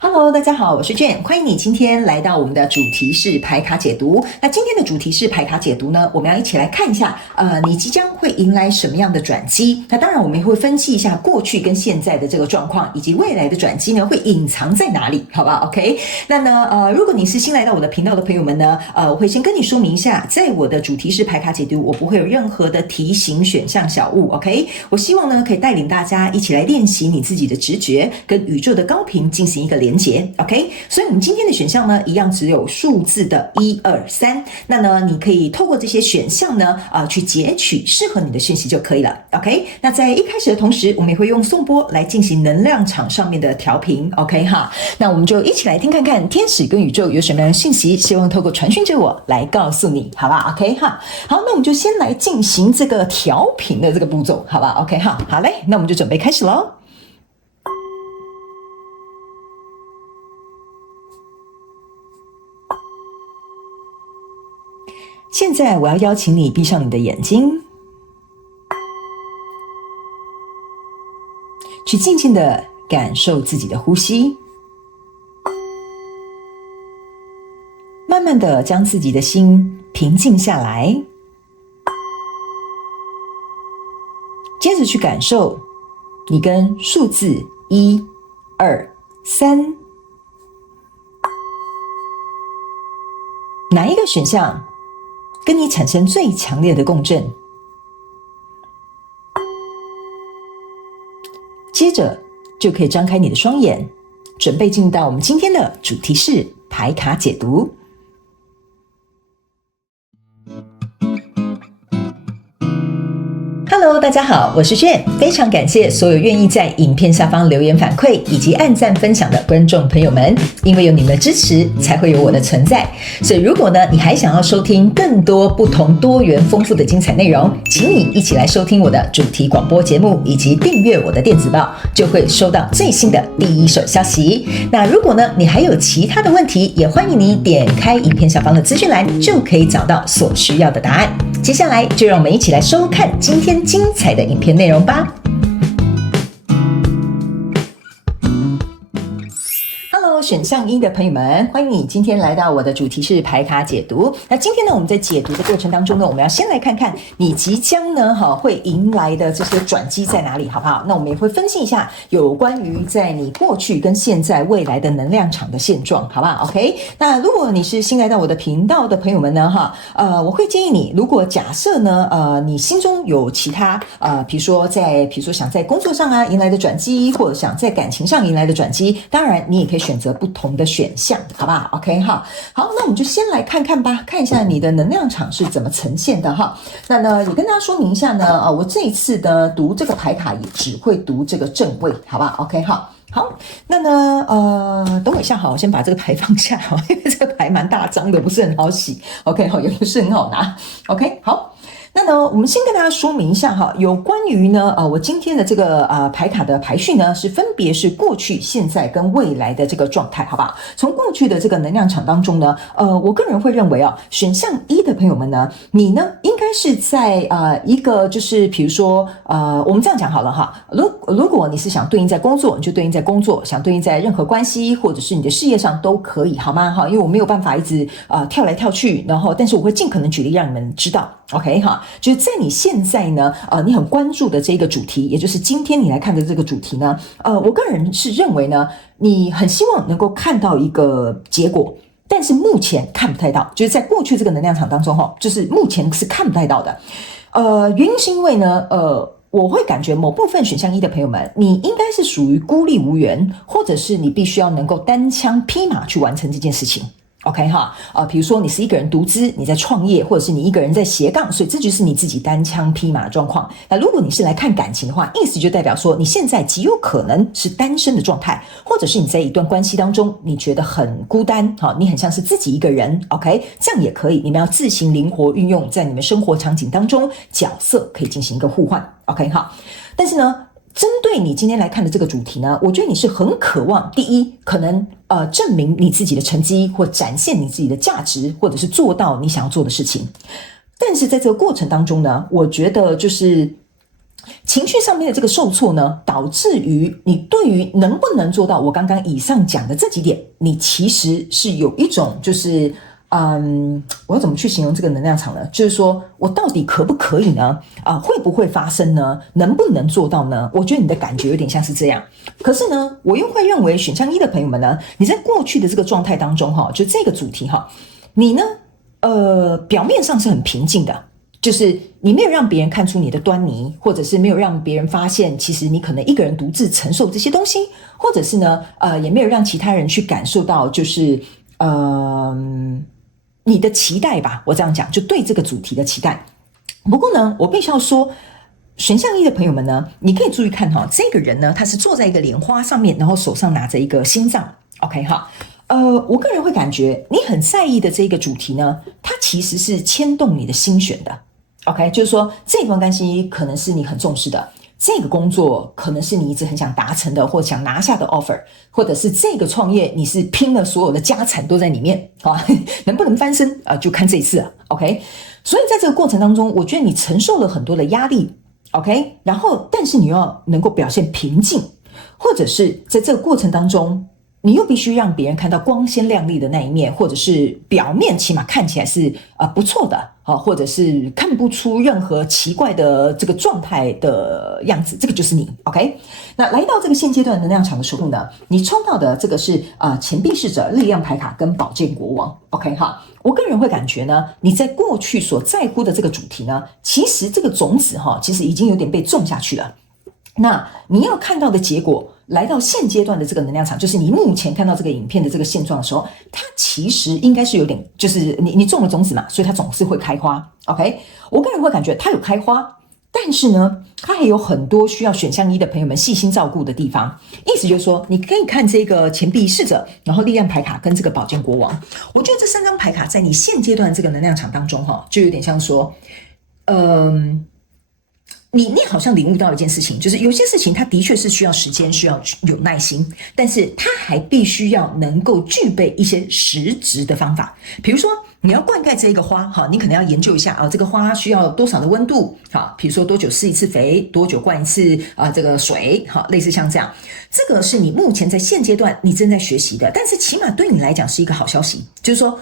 Hello， 大家好，我是 Jane， 歡迎你今天來到我們的主題式牌卡解讀。那今天的主題式牌卡解讀呢，我們要一起來看一下，你即將會迎來什麼樣的轉機？那當然，我們也會分析一下過去跟現在的這個狀況，以及未來的轉機呢，會隱藏在哪裡？好吧 ，OK。那呢，如果你是新來到我的頻道的朋友們呢，我會先跟你說明一下，在我的主題式牌卡解讀，我不會有任何的題型選項小物 ，OK。我希望呢，可以帶領大家一起來練習你自己的直覺，跟宇宙的高頻進行一個連結 ，OK。所以我們今天的選項呢，一樣只有數字的1、2、3。那呢，你可以透過這些選項呢，去截取適合你的訊息就可以了 ，OK。那在一開始的同時，我們也會用頌缽來進行能量場上面的調頻 ，OK 哈。那我們就一起來聽看看天使跟宇宙有什麼樣的訊息，希望透過傳訊者我來告訴你，好吧 ，OK 哈。好，那我們就先來進行這個調頻的這個步驟，好吧 ，OK 哈。好嘞，那我們就準備開始嘍。現在我要邀請你閉上你的眼睛，去靜靜的感受自己的呼吸，慢慢的將自己的心平靜下來，接着去感受你跟數字1、2、3哪一個選項跟你產生最強烈的共振。接着就可以張開你的雙眼，準備進入到我們今天的主題式牌卡解讀。Hello， 大家好，我是 Jane， 非常感謝所有願意在影片下方留言反饋以及按讚分享的觀眾朋友們，因為有你們的支持，才會有我的存在。所以如果呢，你還想要收聽更多不同多元豐富的精彩內容，請你一起來收聽我的主題廣播節目，以及訂閱我的電子報，就會收到最新的第一手消息。那如果呢，你還有其他的問題，也歡迎你點開影片下方的資訊欄，就可以找到所需要的答案。接下來就讓我們一起來收看今天精彩的影片內容吧。選項1的朋友們，歡迎你今天來到我的主題式牌卡解讀。那今天呢，我們在解讀的過程當中呢，我們要先來看看你即將呢會迎來的這些轉機在哪裡，好不好？那我們也會分析一下有關於在你過去跟現在未來的能量場的現狀，好不好 ？OK。那如果你是新來到我的頻道的朋友們呢，我會建議你，如果假設呢，你心中有其他比如說想在工作上啊迎來的轉機，或者想在感情上迎來的轉機，當然你也可以選擇不同的選項，好不好 ？OK 哈，好，那我們就先來看看吧，看一下你的能量場是怎麼呈現的哈。那呢，也跟大家說明一下呢，我這一次的讀這個牌卡也只會讀這個正位，好不好 ？OK 哈，好，那呢，等我一下哈，我先把這個牌放下哈，因為這個牌蠻大張的，不是很好洗 ，OK 哈，也不是很好拿 ，OK 好。那呢，我們先跟大家說明一下哈，有關於呢，我今天的這個牌卡的排序呢，是分別是過去、現在跟未來的這個狀態，好不好？從過去的這個能量場當中呢，我個人會認為選項1的朋友們呢，你呢應該是在一個就是比如說我們這樣講好了哈，如果你是想對應在工作，你就對應在工作；想對應在任何關係或者是你的事業上都可以，好嗎？哈，因為我沒有辦法一直跳來跳去，然後但是我會盡可能舉例讓你們知道 ，OK 哈。就是在你現在呢，你很關注的這個主題，也就是今天你來看的這個主題呢，我個人是認為呢，你很希望能夠看到一個結果，但是目前看不太到，就是在過去這個能量場當中就是目前是看不太到的。原因是因為呢，我會感覺某部分選項1的朋友們，你應該是屬於孤立無援，或者是你必須要能夠單槍匹馬去完成這件事情。OK 哈，比如說你是一個人獨資，你在創業，或者是你一個人在斜槓，所以這就是你自己單槍匹馬的狀況。那如果你是來看感情的話，意思就代表說你現在極有可能是單身的狀態，或者是你在一段關係當中，你覺得很孤單，你很像是自己一個人。OK， 這樣也可以，你們要自行靈活運用在你們生活場景當中，角色可以進行一個互換。OK 哈，但是呢，針對你今天來看的這個主題呢，我覺得你是很渴望，第一，可能證明你自己的成績，或展現你自己的價值，或者是做到你想要做的事情。但是在這個過程當中呢，我覺得就是情緒上面的這個受挫呢，導致於你對於能不能做到我剛剛以上講的這幾點，你其實是有一種就是我要怎麼去形容這個能量場呢？就是說我到底可不可以呢？會不會發生呢？能不能做到呢？我覺得你的感覺有點像是這樣。可是呢，我又會認為選項一的朋友們呢，你在過去的這個狀態當中哈，就這個主題哈，你呢表面上是很平靜的，就是你沒有讓別人看出你的端倪，或者是沒有讓別人發現其實你可能一個人獨自承受這些東西，或者是呢也沒有讓其他人去感受到就是你的期待吧，我這樣講，就對這個主題的期待。不過呢，我必須要說，選項一的朋友們呢，你可以注意看哈，這個人呢，他是坐在一個蓮花上面，然後手上拿着一個心臟。OK 哈，我個人會感覺你很在意的這個主題呢，它其實是牽動你的心弦的。OK， 就是說這段關係可能是你很重視的。這個工作可能是你一直很想達成的，或想拿下的 offer， 或者是這個創業你是拼了所有的家產都在裡面啊，能不能翻身就看這一次了。OK， 所以在這個過程當中，我覺得你承受了很多的壓力。OK， 然後但是你要能夠表現平靜，或者是在這個過程當中，你又必須讓別人看到光鮮亮麗的那一面，或者是表面起碼看起來是不錯的，或者是看不出任何奇怪的這個狀態的樣子，這個就是你。OK， 那來到這個現階段能量場的時候呢，你抽到的這個是錢幣侍者、力量牌卡跟寶劍國王。OK 哈，我個人會感覺呢，你在過去所在乎的這個主題呢，其實這個種子其實已經有點被種下去了。那你要看到的結果，來到現階段的這個能量場，就是你目前看到這個影片的這個現狀的時候，它其實應該是有點，就是你種了種子嘛，所以它總是會開花。OK， 我個人會感覺它有開花，但是呢，它還有很多需要選項一的朋友們細心照顧的地方。意思就是說，你可以看這個錢幣侍者，然後力量牌卡跟這個寶劍國王。我覺得這三張牌卡在你現階段這個能量場當中，就有點像說，你好像領悟到一件事情，就是有些事情它的確是需要時間，需要有耐心，但是它還必須要能夠具備一些實質的方法。比如說你要灌溉這一個花，你可能要研究一下這個花需要多少的溫度，比如說多久施一次肥，多久灌一次這個水，類似像這樣，這個是你目前在現階段你正在學習的，但是起碼對你來講是一個好消息，就是說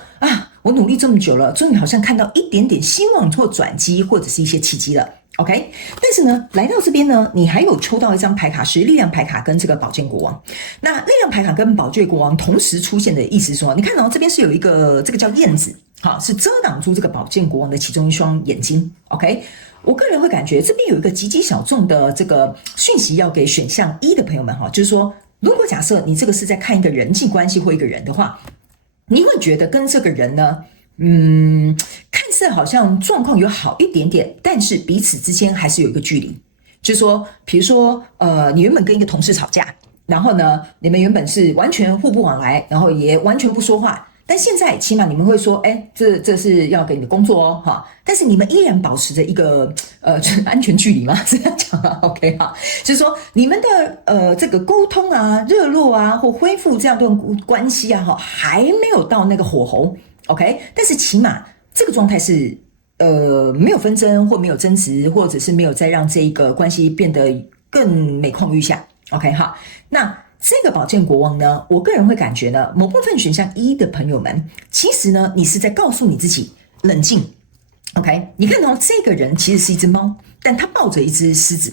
我努力這麼久了，終於好像看到一點點希望或轉機，或者是一些契機了。OK， 但是呢，來到這邊呢，你還有抽到一張牌卡是力量牌卡跟這個寶劍國王。那力量牌卡跟寶劍國王同時出現的意思是說，你看這邊是有一個這個叫燕子，是遮擋住這個寶劍國王的其中一雙眼睛。OK， 我個人會感覺這邊有一個極其小眾的這個訊息要給選項一的朋友們就是說，如果假設你這個是在看一個人際關係或一個人的話，你會覺得跟這個人呢，看似好像狀況有好一點點，但是彼此之間還是有一個距離。就是說，比如說，你原本跟一個同事吵架，然後呢，你們原本是完全互不往來，然後也完全不說話，但現在起碼你們會說，這是要給你的工作哦，但是你們依然保持着一個就是安全距離嘛，這樣講OK 哈，就是說你們的這個溝通啊、熱絡啊或恢復這樣段關係啊，還沒有到那個火候。OK， 但是起碼這個狀態是沒有紛爭或沒有爭執，或者是沒有再讓這個關係變得更每況愈下。OK 哈，那這個寶劍國王呢，我個人會感覺呢，某部分選項一的朋友們，其實呢，你是在告訴你自己冷靜。OK， 你看這個人其實是一隻貓，但他抱着一隻獅子。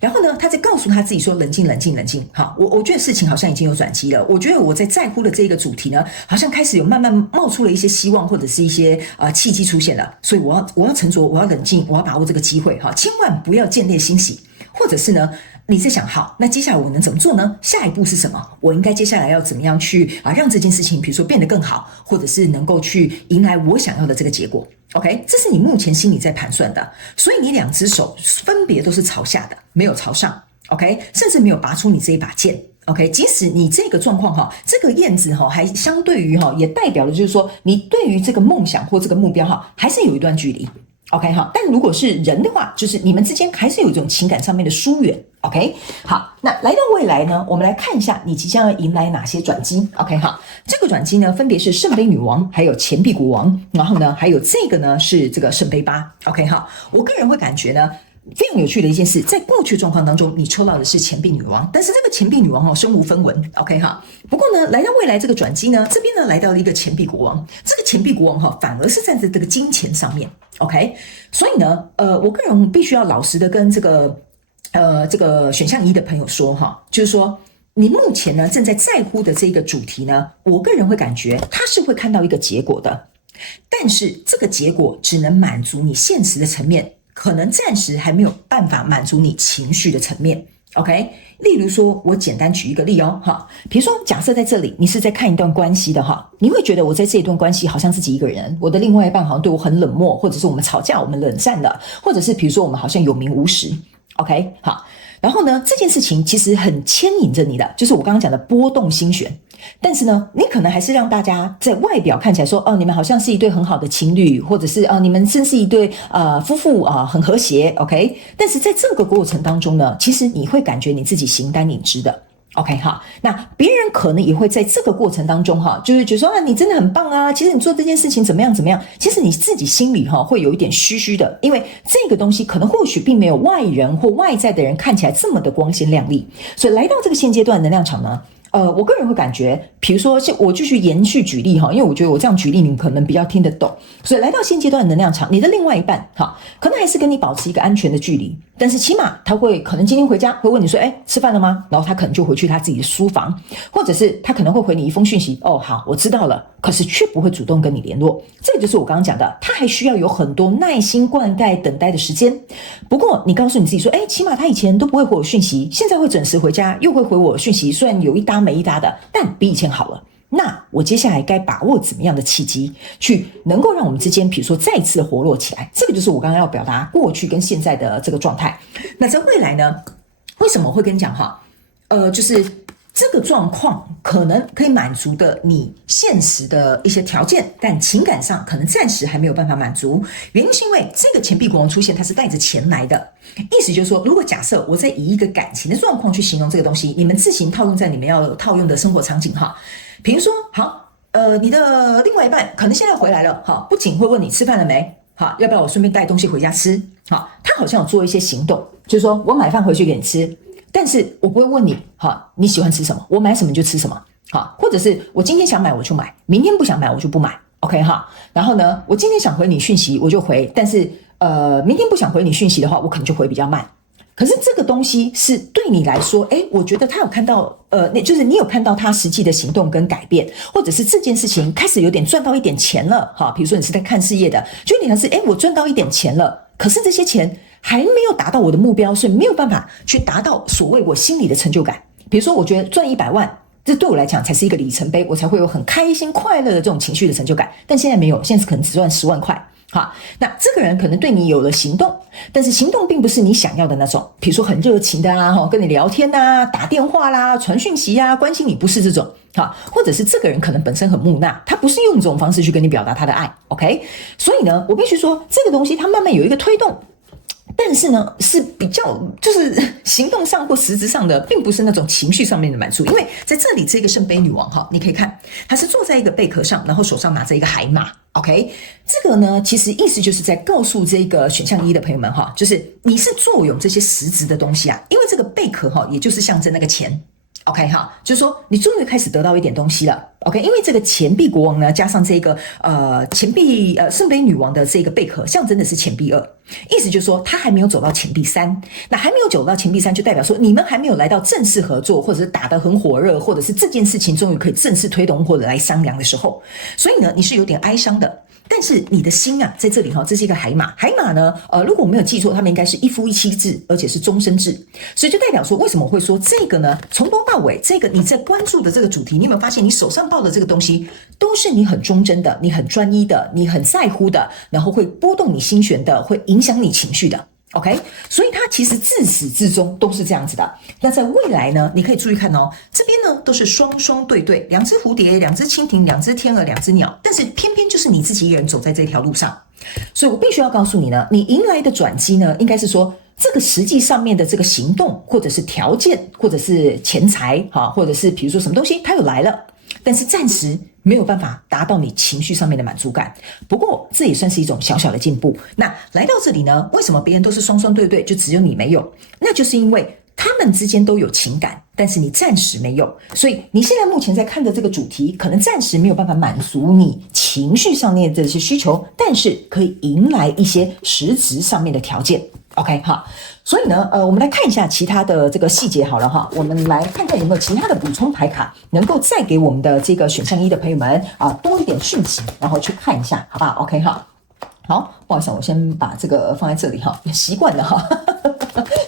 然後呢，他在告訴他自己說冷靜冷靜冷靜。好，我覺得事情好像已經有轉機了。我覺得我在乎的這個主題呢，好像開始有慢慢冒出了一些希望，或者是一些契機出現了。所以我要沉着，我要冷靜，我要把握這個機會哈，千萬不要見獵心喜，或者是呢，你在想好，那接下來我能怎麼做呢？下一步是什麼？我應該接下來要怎麼樣去讓這件事情，比如說變得更好，或者是能夠去迎來我想要的這個結果。OK， 這是你目前心裡在盤算的，所以你兩隻手分別都是朝下的，沒有朝上。OK， 甚至沒有拔出你這一把劍。OK， 即使你這個狀況這個燕子還相對於也代表了就是說你對於這個夢想或這個目標還是有一段距離。OK 哈，但如果是人的話，就是你們之間還是有一種情感上面的疏遠。OK， 好，那來到未來呢，我們來看一下你即將要迎來哪些轉機。OK 哈，這個轉機呢，分別是聖杯女王，還有錢幣國王，然後呢，還有這個呢是這個聖杯八。OK 哈，我個人會感覺呢，非常有趣的一件事，在過去狀況當中，你抽到的是錢幣女王，但是這個錢幣女王身無分文 ，OK 哈。不過呢，來到未來這個轉機呢，這邊呢來到了一個錢幣國王，這個錢幣國王反而是站在這個金錢上面 ，OK。所以呢，我個人必須要老實的跟這個選項一的朋友說哈，就是說你目前呢正在乎的這個主題呢，我個人會感覺他是會看到一個結果的，但是這個結果只能滿足你現實的層面。可能暫時還沒有辦法滿足你情緒的層面 ，OK？ 例如說，我簡單舉一個例哦，哈，比如說，假設在這裡你是在看一段關係的哈，你會覺得我在這一段關係好像自己一個人，我的另外一半好像對我很冷漠，或者是我們吵架，我們冷戰了，或者是比如說我們好像有名無實 ，OK？ 好，然後呢，這件事情其實很牽引着你的，就是我剛剛講的波動心弦。但是呢，你可能還是讓大家在外表看起來說，哦，你們好像是一對很好的情侶，或者是你們真是一對夫婦很和諧 ，OK？ 但是在這個過程當中呢，其實你會感覺你自己形單影只的 ，OK 哈？那別人可能也會在這個過程當中哈，就是覺得說你真的很棒啊，其實你做這件事情怎麼樣，其實你自己心裡會有一點虛虛的，因為這個東西可能或許並沒有外人或外在的人看起來這麼的光鮮亮麗，所以來到這個現階段的能量場呢。我個人會感覺，比如說，我繼續延續舉例哈，因為我覺得我這樣舉例你可能比較聽得懂。所以來到現階段的能量場，你的另外一半哈，可能還是跟你保持一個安全的距離，但是起碼他會可能今天回家會問你說，吃飯了嗎？然後他可能就回去他自己的書房，或者是他可能會回你一封訊息，哦，好，我知道了，可是卻不會主動跟你聯絡。這個就是我剛剛講的，他還需要有很多耐心灌溉等待的時間。不過你告訴你自己說，起碼他以前都不會回我訊息，現在會準時回家，又會回我訊息，雖然有一搭沒一搭的，但比以前好了。那我接下來該把握怎麼樣的契機，去能夠讓我們之間，比如說再次的活絡起來？這個就是我剛剛要表達過去跟現在的這個狀態。那在未來呢？為什麼我會跟你講哈？就是這個狀況可能可以滿足的你現實的一些條件，但情感上可能暫時還沒有辦法滿足。原因是因為這個錢幣國王出現，它是帶着錢來的。意思就是說，如果假設我在以一個感情的狀況去形容這個東西，你們自行套用在你們要套用的生活場景哈。比如說，好，你的另外一半可能現在回來了，好，不僅會問你吃飯了沒，好，要不要我順便帶東西回家吃，好，他好像有做一些行動，就是說我買飯回去給你吃，但是我不會問你，好，你喜歡吃什麼，我買什麼就吃什麼，好，或者是我今天想買我就買，明天不想買我就不買 ，OK 哈，然後呢，我今天想回你訊息我就回，但是明天不想回你訊息的話，我可能就回比較慢。可是這個東西是對你來說，我覺得他有看到，就是你有看到他實際的行動跟改變，或者是這件事情開始有點賺到一點錢了，哈，比如說你是在看事業的，就有點像是，我賺到一點錢了，可是這些錢還沒有達到我的目標，所以沒有辦法去達到所謂我心裡的成就感。比如說，我覺得賺100萬，這對我來講才是一個里程碑，我才會有很開心快樂的這種情緒的成就感，但現在沒有，現在可能只賺10萬塊。好，那這個人可能對你有了行動，但是行動並不是你想要的那種，比如說很熱情的啊，跟你聊天啊，打電話啦，傳訊息啊，關心你，不是這種。好，或者是這個人可能本身很木訥，他不是用這種方式去跟你表達他的愛 ，OK？ 所以呢，我必須說這個東西它慢慢有一個推動。但是呢，是比較就是行動上或實質上的，並不是那種情緒上面的滿足。因為在這裡，這個聖杯女王哈，你可以看，她是坐在一個貝殼上，然後手上拿着一個海馬。OK， 這個呢，其實意思就是在告訴這個選項一的朋友們哈，就是你是坐擁這些實質的東西啊，因為這個貝殼哈，也就是象徵那個錢。OK 哈，就是說你終於開始得到一點東西了。OK， 因為這個錢幣國王呢，加上這個錢幣聖杯女王的這個貝殼，象徵的是錢幣2，意思就是說他還沒有走到錢幣3，那還沒有走到錢幣3，就代表說你們還沒有來到正式合作，或者是打得很火熱，或者是這件事情終於可以正式推動或者來商量的時候，所以呢，你是有點哀傷的。但是你的心啊，在這裡哈，這是一個海馬。海馬呢，如果我沒有記錯，他們應該是一夫一妻制，而且是終身制。所以就代表說，為什麼我會說這個呢？從頭到尾，這個你在關注的這個主題，你有沒有發現，你手上抱的這個東西，都是你很忠貞的，你很專一的，你很在乎的，然後會波動你心弦的，會影響你情緒的。OK， 所以它其實自始至終都是這樣子的。那在未來呢，你可以注意看哦，這邊呢都是雙雙對對，兩隻蝴蝶，兩隻蜻蜓，兩隻天鵝，兩隻鳥，但是偏偏就是你自己一個人走在這條路上。所以我必須要告訴你呢，你迎來的轉機呢，應該是說這個實際上面的這個行動，或者是條件，或者是錢財，或者是比如說什麼東西，它又來了。但是暫時沒有辦法達到你情緒上面的滿足感。不過這也算是一種小小的進步。那來到這裡呢，為什麼別人都是雙雙對對，就只有你沒有？那就是因為他們之間都有情感，但是你暫時沒有，所以你現在目前在看的這個主題，可能暫時沒有辦法滿足你情緒上面的這些需求，但是可以迎來一些實質上面的條件。OK 好，所以呢，我們來看一下其他的這個細節好了哈，我們來看看有沒有其他的補充牌卡，能夠再給我們的這個選項一的朋友們多一點訊息，然後去看一下，好不好 ？OK 哈。好，不好意思，我先把這個放在這裡哈，習慣了哈，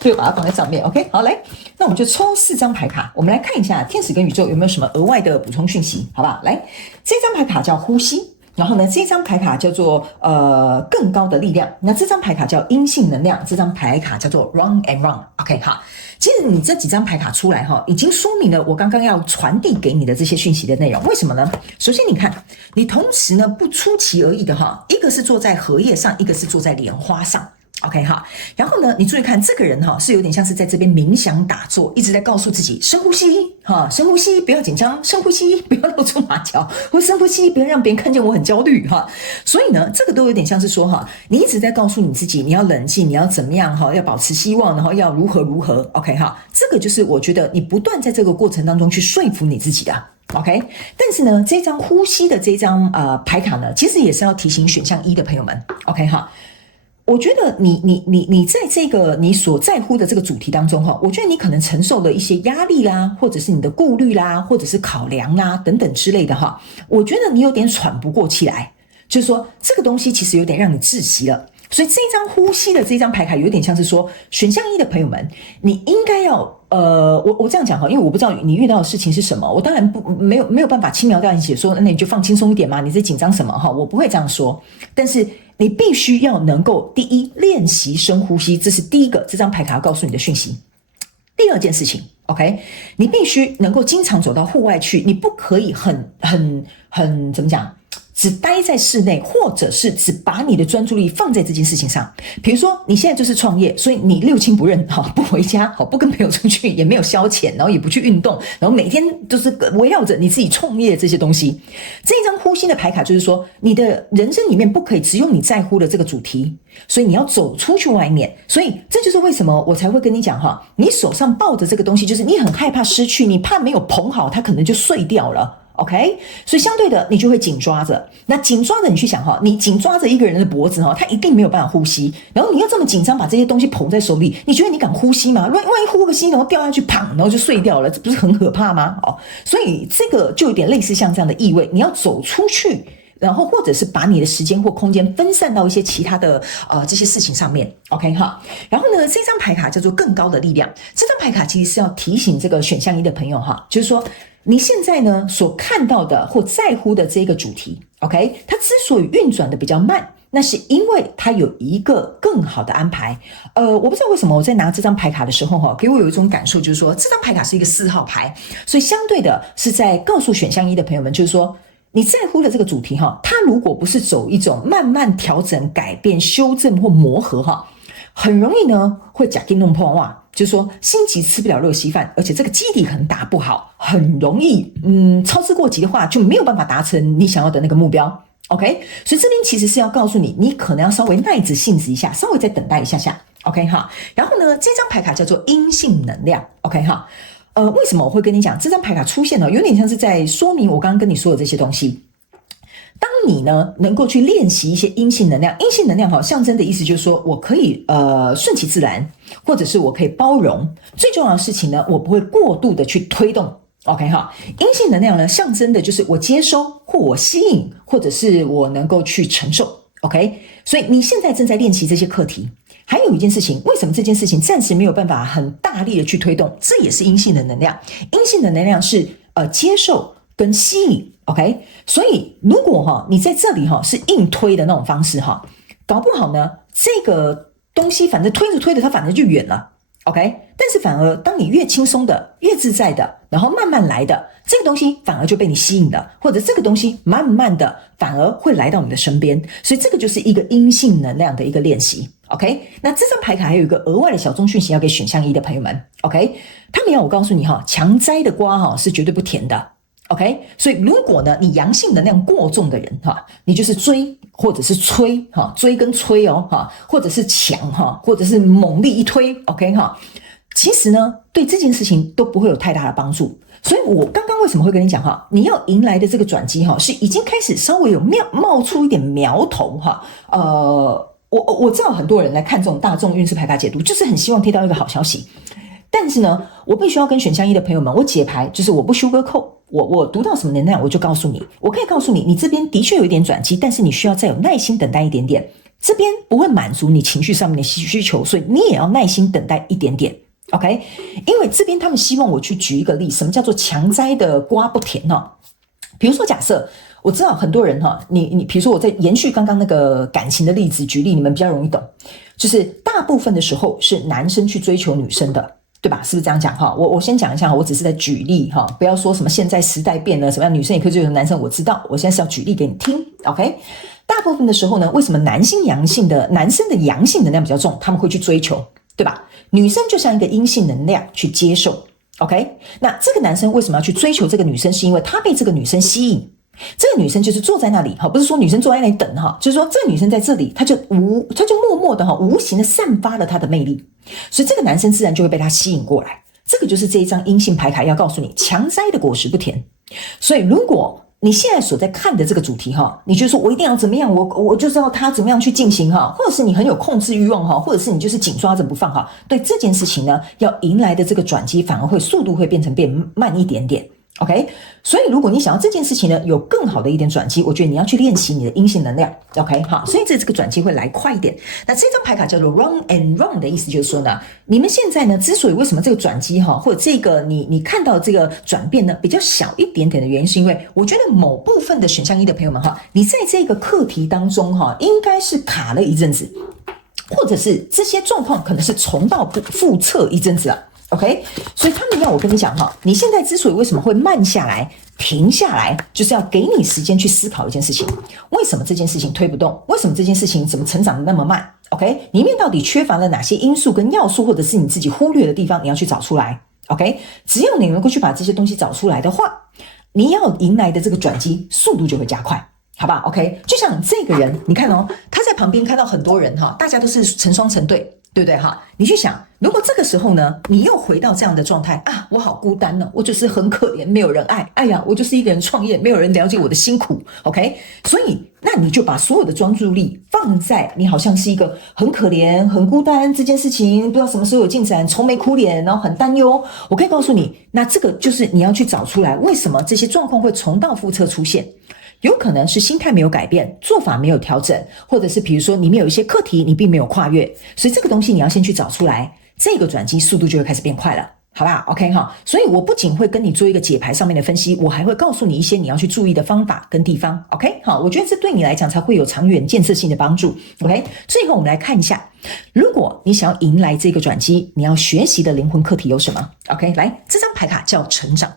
就把它放在上面。OK， 好，來，那我們就抽4張牌卡，我們來看一下天使跟宇宙有沒有什麼額外的補充訊息，好不好？來，這張牌卡叫呼吸，然後呢，這張牌卡叫做更高的力量，那這張牌卡叫陰性能量，這張牌卡叫做 Run and Run。OK， 好，其實你這幾張牌卡出來哈，已經說明了我剛剛要傳遞給你的這些訊息的內容。為什麼呢？首先你看，你同時呢不出其而異的哈，一個是坐在荷葉上，一個是坐在蓮花上。OK 哈，然後呢，你注意看這個人哈，是有點像是在這邊冥想打坐，一直在告訴自己深呼吸哈，深呼吸，不要緊張，深呼吸，不要露出馬腳，或深呼吸，不要讓別人看見我很焦慮哈。所以呢，這個都有點像是說哈，你一直在告訴你自己，你要冷靜，你要怎麼樣哈，要保持希望，然後要如何如何。OK 哈，這個就是我覺得你不斷在這個過程當中去說服你自己的。OK， 但是呢，這張呼吸的這張牌卡呢，其實也是要提醒選項一的朋友們。OK 哈。我覺得你在這個你所在乎的這個主題當中哈，我覺得你可能承受了一些壓力啦，或者是你的顧慮啦，或者是考量啦等等之類的哈。我覺得你有點喘不過氣來，就是說這個東西其實有點讓你窒息了。所以這張呼吸的這張牌卡有點像是說，選項一的朋友們，你應該要我這樣講哈，因為我不知道你遇到的事情是什麼，我當然沒有辦法輕描淡寫說，那你就放輕鬆一點嘛，你在緊張什麼哈？我不會這樣說，但是你必須要能夠第一練習深呼吸，這是第一個，這張牌卡要告訴你的訊息。第二件事情 ，OK， 你必須能夠經常走到戶外去，你不可以很怎麼講？只待在室內，或者是只把你的專注力放在這件事情上。比如說，你現在就是創業，所以你六親不認，不回家，不跟朋友出去，也沒有消遣，然後也不去運動，然後每天都是圍繞着你自己創業的這些東西。這一張呼吸的牌卡就是說，你的人生裡面不可以只有你在乎的這個主題，所以你要走出去外面。所以這就是為什麼我才會跟你講你手上抱着這個東西，就是你很害怕失去，你怕沒有捧好，它可能就碎掉了。OK， 所以相對的，你就會緊抓着。那緊抓着，你去想你緊抓着一個人的脖子他一定沒有辦法呼吸。然後你要這麼緊張把這些東西捧在手裡，你覺得你敢呼吸嗎？萬一呼個吸，然後掉下去，砰，然後就碎掉了，這不是很可怕嗎？所以這個就有點類似像這樣的意味，你要走出去。然後或者是把你的時間或空間分散到一些其他的這些事情上面 ，OK 哈。然後呢，這張牌卡叫做更高的力量。這張牌卡其實是要提醒這個選項一的朋友就是說你現在呢所看到的或在乎的這個主題 ，OK， 它之所以運轉的比較慢，那是因為它有一個更好的安排。我不知道為什麼我在拿這張牌卡的時候給我有一種感受，就是說這張牌卡是一個4號牌，所以相對的是在告訴選項一的朋友們，就是說。你在乎的這個主題它如果不是走一種慢慢調整、改變、修正或磨合很容易呢會假定弄破哇，就是說心急吃不了熱稀飯，而且這個基底可能打不好，很容易操之過急的話就沒有辦法達成你想要的那個目標。OK， 所以這邊其實是要告訴你，你可能要稍微耐着性子一下，稍微再等待一下下。OK 哈，然後呢，這張牌卡叫做陰性能量。OK 哈。為什麼我會跟你講這張牌卡出現有點像是在說明我剛剛跟你說的這些東西。當你呢能夠去練習一些陰性能量，陰性能量象徵的意思就是說我可以順其自然，或者是我可以包容。最重要的事情呢，我不會過度的去推動。OK 哈，陰性能量呢象徵的就是我接收或我吸引，或者是我能夠去承受。OK， 所以你現在正在練習這些課題。還有一件事情，為什麼這件事情暫時沒有辦法很大力的去推動？這也是陰性的能量。陰性的能量是接受跟吸引 ，OK？ 所以如果你在這裡是硬推的那種方式搞不好呢這個東西反正推着推着它反正就遠了 ，OK？ 但是反而當你越輕鬆的、越自在的，然後慢慢來的，這個東西反而就被你吸引了，或者這個東西慢慢的反而會來到你的身邊。所以這個就是一個陰性能量的一個練習。OK， 那這張牌卡還有一個額外的小眾訊息要給選項一的朋友們。OK， 他們要我告訴你強摘的瓜是絕對不甜的。OK， 所以如果呢，你陽性能量過重的人你就是追或者是催追跟催或者是搶或者是猛力一推 OK 其實呢，對這件事情都不會有太大的幫助。所以我剛剛為什麼會跟你講你要迎來的這個轉機是已經開始稍微有冒出一點苗頭我知道很多人來看這種大眾運勢牌卡解讀，就是很希望聽到一個好消息。但是呢，我必須要跟選項一的朋友們，我解牌就是我不 sugarcoat， 我讀到什麼能量我就告訴你，我可以告訴你，你這邊的確有一點轉機，但是你需要再有耐心等待一點點，這邊不會滿足你情緒上面的需求，所以你也要耐心等待一點點 ，OK？ 因為這邊他們希望我去舉一個例，什麼叫做強摘的瓜不甜比如說假設我知道很多人你比如說我在延續剛剛那個感情的例子舉例，你們比較容易懂，就是大部分的時候是男生去追求女生的。對吧？是不是這樣講我先講一下我只是在舉例不要說什麼現在時代變了，什麼樣女生也可以追求男生，我知道，我現在是要舉例給你聽 ，OK？ 大部分的時候呢，為什麼男生的陽性能量比較重，他們會去追求，對吧？女生就像一個陰性能量去接受 ，OK？ 那這個男生為什麼要去追求這個女生？是因為他被這個女生吸引。這個女生就是坐在那裡不是說女生坐在那裡等就是說這個女生在這裡，她就默默的無形的散發了她的魅力，所以這個男生自然就會被她吸引過來。這個就是這一張陰性牌卡要告訴你，強摘的果實不甜。所以如果你現在所在看的這個主題你就說我一定要怎麼樣，我就知道他怎麼樣去進行或者是你很有控制慾望或者是你就是緊抓着不放對這件事情呢，要迎來的這個轉機反而速度会變慢一點點。OK， 所以如果你想要這件事情呢有更好的一點轉機，我覺得你要去練習你的陰性能量 OK 好，所以這個轉機會來快一點。那這張牌卡叫做 Run and Run 的意思就是說呢，你們現在呢之所以為什麼這個轉機或者這個你看到這個轉變呢比較小一點點的原因，是因為我覺得某部分的選項一的朋友們你在這個課題當中應該是卡了一陣子，或者是這些狀況可能是重蹈覆轍一陣子了OK， 所以他們要我跟你講你現在之所以為什麼會慢下來、停下來，就是要給你時間去思考一件事情。為什麼這件事情推不動？為什麼這件事情怎麼成長的那麼慢 ？OK， 裡面到底缺乏了哪些因素跟要素，或者是你自己忽略的地方，你要去找出來。OK， 只要你能夠去把這些東西找出來的話，你要迎來的這個轉機速度就會加快。好吧 ，OK， 就像這個人，你看他在旁邊看到很多人大家都是成雙成對，對不對你去想，如果这個時候呢，你又回到這樣的狀態我好孤單呢，我就是很可憐，沒有人愛，哎呀，我就是一個人創業，沒有人了解我的辛苦 ，OK， 所以那你就把所有的專注力放在你好像是一個很可憐、很孤單這件事情，不知道什麼時候有進展，愁眉苦臉，然後很擔憂。我可以告訴你，那這個就是你要去找出來，為什麼這些狀況會重蹈覆轍出現。有可能是心態沒有改變，做法沒有調整，或者是比如說裡面有一些課題你並沒有跨越，所以這個東西你要先去找出來，這個轉機速度就會開始變快了，好吧 OK 所以我不僅會跟你做一個解牌上面的分析，我還會告訴你一些你要去注意的方法跟地方 OK 我覺得這對你來講才會有長遠建設性的幫助 OK。 最後我們來看一下，如果你想要迎來這個轉機，你要學習的靈魂課題有什麼 OK。 來，這張牌卡叫成長，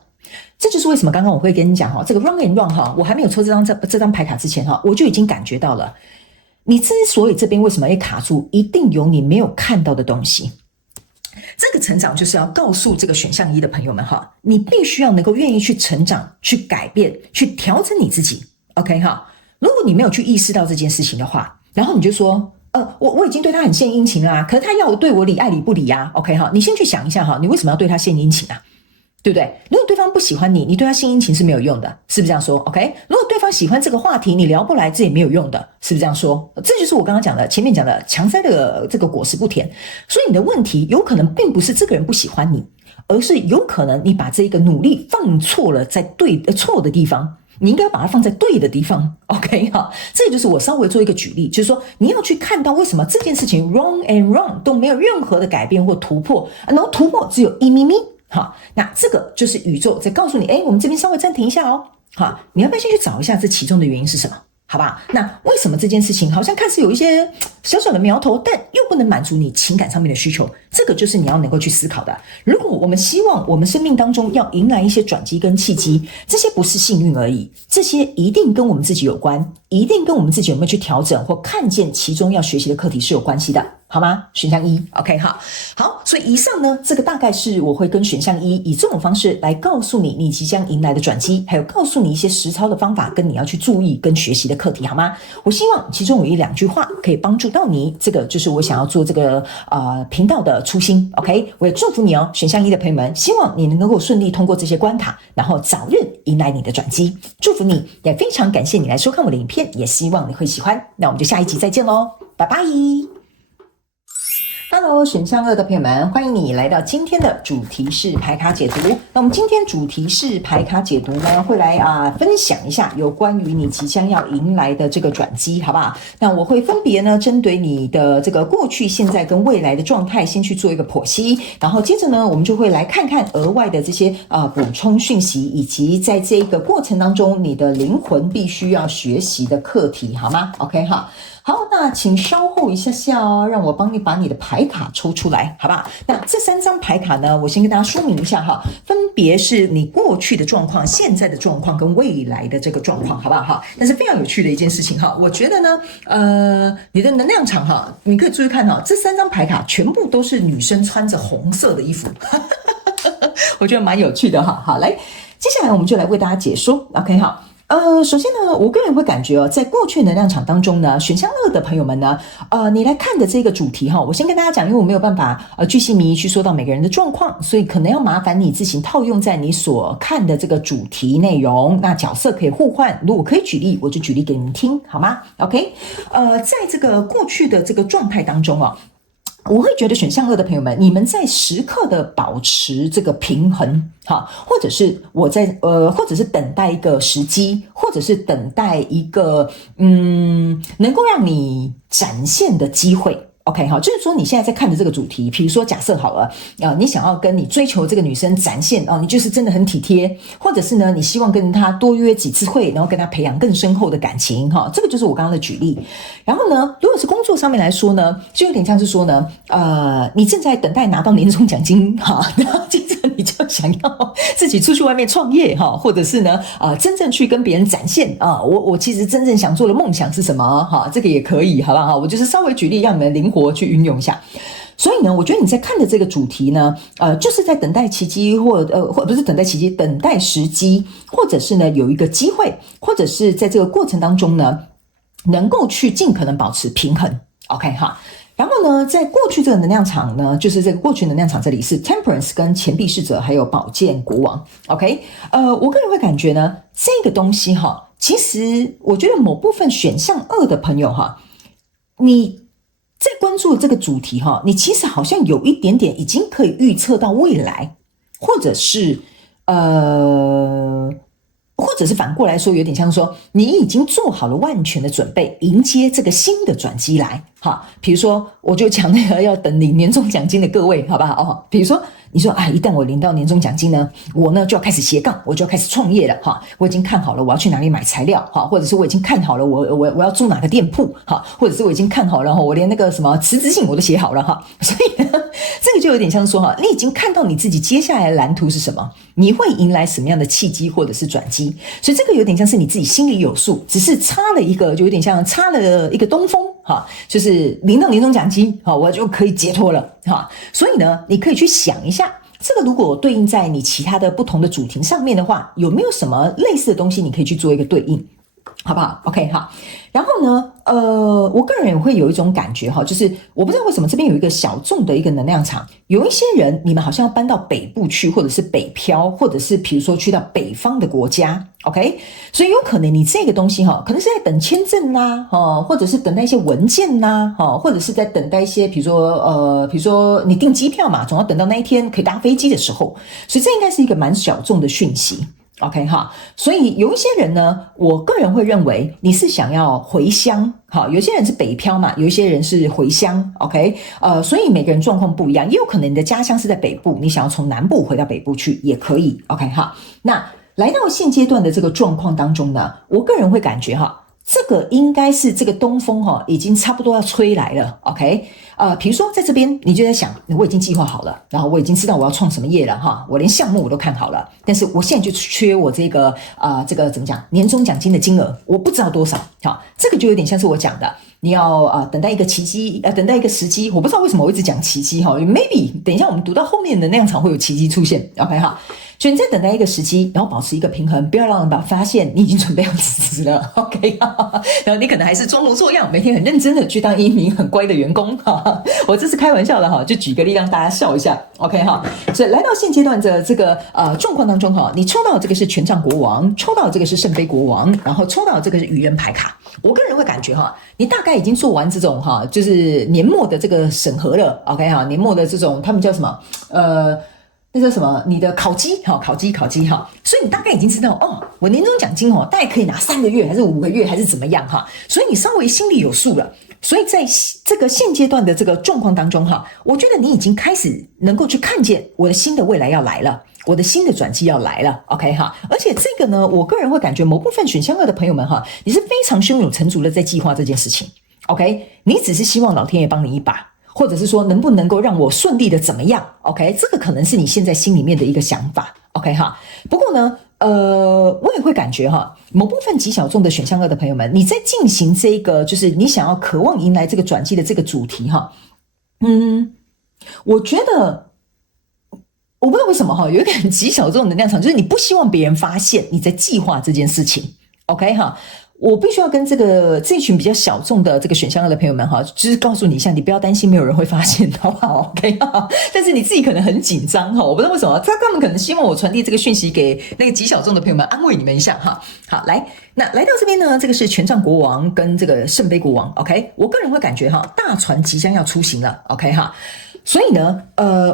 這就是為什麼剛剛我會跟你講這個 Run and Run 我還沒有抽這張牌卡之前我就已經感覺到了，你之所以這邊為什麼會卡住，一定有你沒有看到的東西。這個成長就是要告訴這個選項一的朋友們你必須要能夠願意去成長、去改變、去調整你自己 OK 如果你沒有去意識到這件事情的話，然後你就說我已經對他很獻殷勤了可是他要對我理愛理不理OK 你先去想一下你為什麼要對他獻殷勤對不對？如果對方不喜歡你，你對他獻殷勤是沒有用的，是不是這樣說 OK。 如果對方喜歡這個話題，你聊不來，這也沒有用的，是不是這樣說？這就是我剛剛講的，前面講的強摘的這個果實不甜。所以你的問題有可能並不是這個人不喜歡你，而是有可能你把這個努力放錯了，在錯的地方，你應該把它放在對的地方 OK 這也就是我稍微做一個舉例，就是說你要去看到為什麼這件事情 Run and Run 都沒有任何的改變或突破，然後突破只有一咪咪那這個就是宇宙在告訴你我們這邊稍微暫停一下你要不要先去找一下這其中的原因是什麼，好吧？那為什麼這件事情好像看似有一些小小的苗頭，但又不能滿足你情感上面的需求，這個就是你要能夠去思考的。如果我們希望我們生命當中要迎來一些轉機跟契機，這些不是幸運而已，這些一定跟我們自己有關，一定跟我們自己有沒有去調整或看見其中要學習的課題是有關係的，好嗎？選項一 ，OK， 好，所以以上呢，這個大概是我會跟選項一以這種方式來告訴你你即將迎來的轉機，還有告訴你一些實操的方法跟你要去注意跟學習的課題，好嗎？我希望其中有一兩句話可以幫助到你，這個就是我想要做這個頻道的初心 ，OK？ 我也祝福你哦，選項一的朋友們，希望你能夠順利通過這些關卡，然後早日迎來你的轉機，祝福你，也非常感謝你來收看我的影片，也希望你會喜歡，那我們就下一集再見嘍，拜拜。Hello， 選項2的朋友們，歡迎你來到今天的主題式牌卡解讀。那我們今天主題式牌卡解讀呢，會來分享一下有關於你即將要迎來的這個轉機，好不好？那我會分別呢，針對你的這個過去、現在跟未來的狀態，先去做一個剖析，然後接着呢，我們就會來看看額外的這些補充訊息，以及在這個過程當中，你的靈魂必須要學習的課題，好嗎 ？OK 哈。好，那請稍後一下下哦，讓我幫你把你的牌卡抽出來，好不好？那這3張牌卡呢，我先跟大家說明一下哈，分別是你過去的狀況、現在的狀況跟未來的這個狀況，好不好？哈，但是非常有趣的一件事情哈，我覺得呢，你的能量場哈，你可以注意看哈，這3張牌卡全部都是女生穿着紅色的衣服，我覺得蠻有趣的哈。好，來，接下來我們就來為大家解說 ，OK 哈。首先呢，我個人會感覺在過去能量場當中呢，選項2的朋友們呢，你來看的這個主題哈，我先跟大家講，因為我沒有辦法巨細靡遺去說到每個人的狀況，所以可能要麻煩你自行套用在你所看的這個主題內容。那角色可以互換，如果可以舉例，我就舉例給你們聽，好嗎 ？OK， 在這個過去的這個狀態當中我會覺得選項2的朋友們，你們在時刻的保持這個平衡，哈，或者是或者是等待一個時機，或者是等待一個能夠讓你展現的機會。OK， 好，就是說你現在在看的這個主題，比如說假設好了，你想要跟你追求這個女生展現你就是真的很體貼，或者是呢，你希望跟她多約幾次會，然後跟她培養更深厚的感情，哈，這個就是我剛剛的舉例。然後呢，如果是工作上面來說呢，就有點像是說呢，你正在等待拿到年終獎金，哈，然後接着你就想要自己出去外面創業，哈，或者是呢，真正去跟別人展現我其實真正想做的夢想是什麼，哈，這個也可以，好不好？我就是稍微舉例，讓你們靈活去運用一下。所以呢，我覺得你在看的這個主題呢，就是在等待奇蹟，或不是等待奇蹟，等待時機，或者是呢有一個機會，或者是在這個過程當中呢，能夠去盡可能保持平衡。OK 哈。然後呢，在過去這個能量場呢，就是這個過去能量場這裡是 Temperance 跟錢幣侍者，還有寶劍國王。OK，我個人會感覺呢，這個東西哈，其實我覺得某部分選項2的朋友哈，你在關注這個主題哈，你其實好像有一點點已經可以預測到未來，或者是反過來說，有點像說你已經做好了萬全的準備，迎接這個新的轉機來。哈，比如說我就講那個要等領年終獎金的各位，好不好？比如說你說一旦我領到年終獎金呢，我呢就要開始斜槓，我就要開始創業了哈。我已經看好了我要去哪裡買材料哈，或者是我已經看好了我要租哪個店鋪哈，或者是我已經看好了我連那個什麼辭職信我都寫好了哈。所以呢，這個就有點像說你已經看到你自己接下來的藍圖是什麼，你會迎來什麼樣的契機或者是轉機，所以這個有點像是你自己心裡有數，只是差了一個，就有點像差了一個東風哈，就是領到年終獎金我就可以解脫了哈。所以呢，你可以去想一下，這個如果對應在你其他的不同的主題上面的話，有沒有什麼類似的東西你可以去做一個對應，好不好 ？OK 好。然後呢，我個人也會有一種感覺哈，就是我不知道為什麼這邊有一個小眾的一個能量場，有一些人你們好像要搬到北部去，或者是北漂，或者是比如說去到北方的國家 ，OK， 所以有可能你這個東西可能是在等簽證啦，或者是等待一些文件啦，或者是在等待一些比如說你訂機票嘛，總要等到那一天可以搭飛機的時候，所以這應該是一個蠻小眾的訊息。OK 哈，所以有一些人呢，我個人會認為你是想要回鄉，好，有些人是北漂嘛，有一些人是回鄉 ，OK， 所以每個人狀況不一樣，也有可能你的家鄉是在北部，你想要從南部回到北部去也可以 ，OK 哈。那來到現階段的這個狀況當中呢，我個人會感覺這個應該是這個東風已經差不多要吹來了 ，OK？ 比如說在這邊你就在想，我已經計劃好了，然後我已經知道我要創什麼業了哈，我連項目我都看好了，但是我現在就缺我這個這個怎麼講，年終獎金的金額我不知道多少，好，這個就有點像是我講的，你要等待一個奇蹟，等待一個時機，我不知道為什麼我一直講奇蹟哈 ，maybe 等一下我們讀到後面的那樣場會有奇蹟出現 ，OK 哈。所以你在等待一個時機，然後保持一個平衡，不要讓人發現你已經準備要辭職了 ，OK？ 然後你可能還是裝模作樣，每天很認真的去當一名很乖的員工哈。我這是開玩笑的哈，就舉個例讓大家笑一下 ，OK 哈。所以來到現階段的這個狀況當中哈，你抽到的這個是權杖國王，抽到的這個是聖杯國王，然後抽到的這個是愚人牌卡。我個人會感覺哈，你大概已經做完這種哈，就是年末的這個審核了 ，OK 哈，年末的這種他們叫什麼那叫什麼？你的考績哈，所以你大概已經知道哦，我年終獎金大概可以拿3個月還是5個月還是怎麼樣哈，所以你稍微心裡有數了。所以在這個現階段的這個狀況當中哈，我覺得你已經開始能夠去看見我的新的未來要來了，我的新的轉機要來了 ，OK 哈。而且這個呢，我個人會感覺某部分選項2的朋友們哈，你是非常胸有成竹的在計劃這件事情 ，OK？ 你只是希望老天爺幫你一把。或者是說能不能夠讓我順利的怎麼樣 ，OK？ 這個可能是你現在心裡面的一個想法 ，OK 哈。不過呢，我也會感覺哈，某部分極小眾的選項2的朋友們，你在進行這個就是你想要渴望迎來這個轉機的這個主題哈，我覺得我不知道為什麼哈，有一個很極小眾的能量場，就是你不希望別人發現你在計劃這件事情 ，OK 哈。我必須要跟這群比較小眾的這個選項2的朋友們哈，就是告訴你一下，你不要擔心沒有人會發現，好不好 ？OK 哈，但是你自己可能很緊張哈，我不知道為什麼，他們可能希望我傳遞這個訊息給那個極小眾的朋友們，安慰你們一下哈。好，來到這邊呢，這個是權杖國王跟這個聖杯國王 ，OK， 我個人會感覺哈，大船即將要出行了 ，OK 哈。所以呢，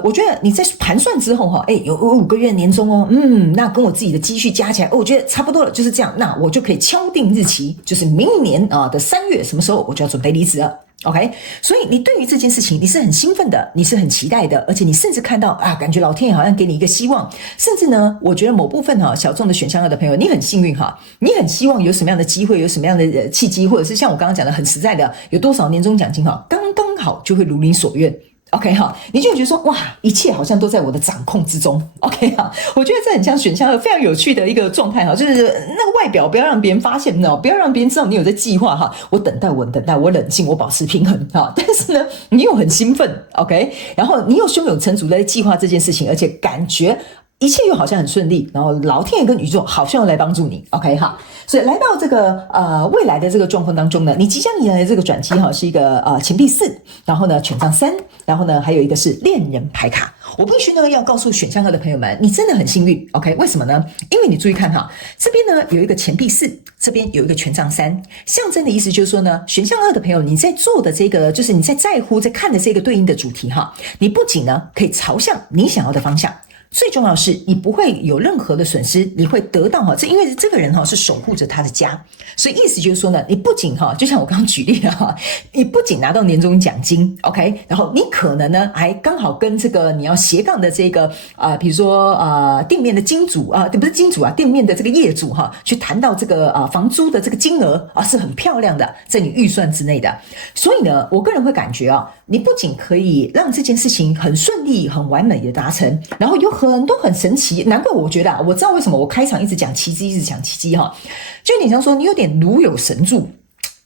我覺得你在盤算之後哈，有5個月年終哦，那跟我自己的積蓄加起來，我覺得差不多了，就是這樣，那我就可以敲定日期，就是明年的3月什麼時候我就要準備離職了 ，OK？ 所以你對於這件事情你是很興奮的，你是很期待的，而且你甚至看到感覺老天爺好像給你一個希望，甚至呢，我覺得某部分小眾的選項2的朋友，你很幸運哈，你很希望有什麼樣的機會，有什麼樣的契機，或者是像我剛剛講的很實在的，有多少年終獎金哈，剛剛好就會如你所願。OK 哈，你就會覺得說哇，一切好像都在我的掌控之中。OK 哈，我覺得這很像選項2非常有趣的一個狀態哈，就是那個外表不要讓別人發現，不要讓別人知道你有在計劃哈。我等待，我冷靜，我保持平衡哈。但是呢，你又很興奮 ，OK， 然後你又胸有成竹的在計劃這件事情，而且感覺一切又好像很順利，然後老天爺跟宇宙好像要來幫助你 ，OK 哈。所以來到這個未來的這個狀況當中呢，你即將迎來的這個轉機哈，是一個錢幣4，然後呢權杖3，然後呢還有一個是戀人牌卡。我必須呢要告訴選項2的朋友們，你真的很幸運 ，OK？ 為什麼呢？因為你注意看哈，這邊呢有一個錢幣4，這邊有一個權杖3，象徵的意思就是說呢，選項2的朋友你在做的這個，就是你在乎在看的這個對應的主題哈，你不僅呢可以朝向你想要的方向。最重要的是，你不會有任何的損失，你會得到哈，這因為這個人哈是守護着他的家，所以意思就是說呢，你不僅哈，就像我剛剛舉例的哈，你不僅拿到年終獎金 ，OK， 然後你可能呢還剛好跟這個你要斜槓的這個比如說店面的金主不是金主店面的這個業主哈，去談到這個房租的這個金額是很漂亮的，在你預算之內的，所以呢，我個人會感覺你不僅可以讓這件事情很順利、很完美的達成，然後有很多很神奇，難怪我覺得我知道為什麼我開場一直講奇蹟，一直講奇蹟哈，就有點像說你有點如有神助，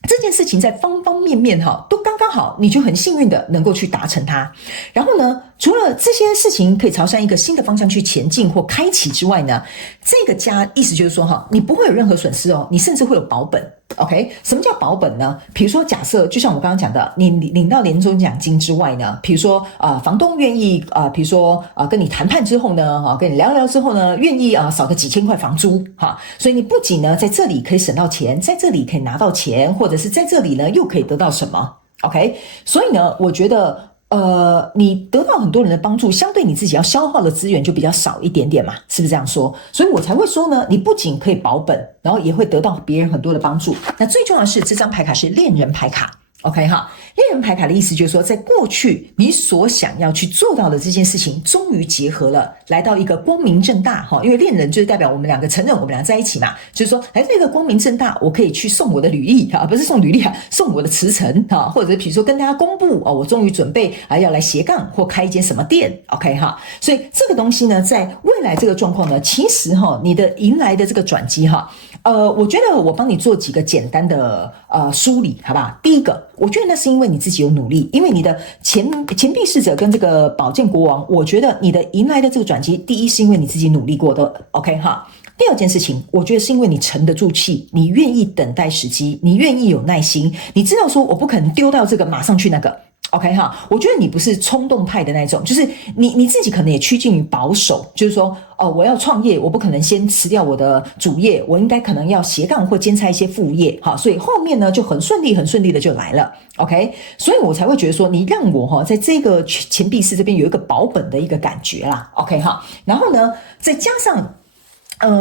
這件事情在方方面面都剛剛好，你就很幸運的能夠去達成它。然後呢，除了這些事情可以朝向一個新的方向去前進或開啟之外呢，這個家意思就是說你不會有任何損失你甚至會有保本。OK， 什麼叫保本呢？比如說，假設就像我剛剛講的，你領到年終獎金之外呢，比如說房東願意比如說跟你談判之後呢，跟你聊聊之後呢，願意少個幾千塊房租哈，所以你不僅呢在這裡可以省到錢，在這裡可以拿到錢，或者是在這裡呢又可以得到什麼 ？OK， 所以呢，我覺得。你得到很多人的幫助，相对你自己要消耗的資源就比較少一點點嘛，是不是這樣說？所以我才會說呢，你不僅可以保本，然後也會得到別人很多的幫助。那最重要的是，這張牌卡是戀人牌卡。OK 哈，戀人牌卡的意思就是說，在過去你所想要去做到的這件事情，終於結合了，來到一個光明正大哈。因為戀人就是代表我們兩個承認我們倆在一起嘛，就是說來到一個光明正大，我可以去送我的履歷哈，不是送履歷啊，送我的辭呈哈，或者比如說跟大家公布哦，我終於準備要來斜槓或開一間什麼店 OK 哈。所以這個東西呢，在未來這個狀況呢，其實哈，你的迎來的這個轉機哈。我覺得我幫你做幾個簡單的梳理，好不好？第一個，我覺得那是因為你自己有努力，因為你的錢幣侍者跟這個寶劍國王，我覺得你的迎來的這個轉機，第一是因為你自己努力過的 ，OK 哈。第二件事情，我覺得是因為你沉得住氣，你願意等待時機，你願意有耐心，你知道說我不可能丟掉這個馬上去那個。OK 哈，我覺得你不是衝動派的那種，就是你自己可能也趨近於保守，就是說我要創業，我不可能先辭掉我的主業，我應該可能要斜槓或兼差一些副業，好，所以後面呢就很順利的就來了 ，OK， 所以我才會覺得說你讓我在這個錢幣室這邊有一個保本的一個感覺啦 ，OK 哈，然後呢再加上。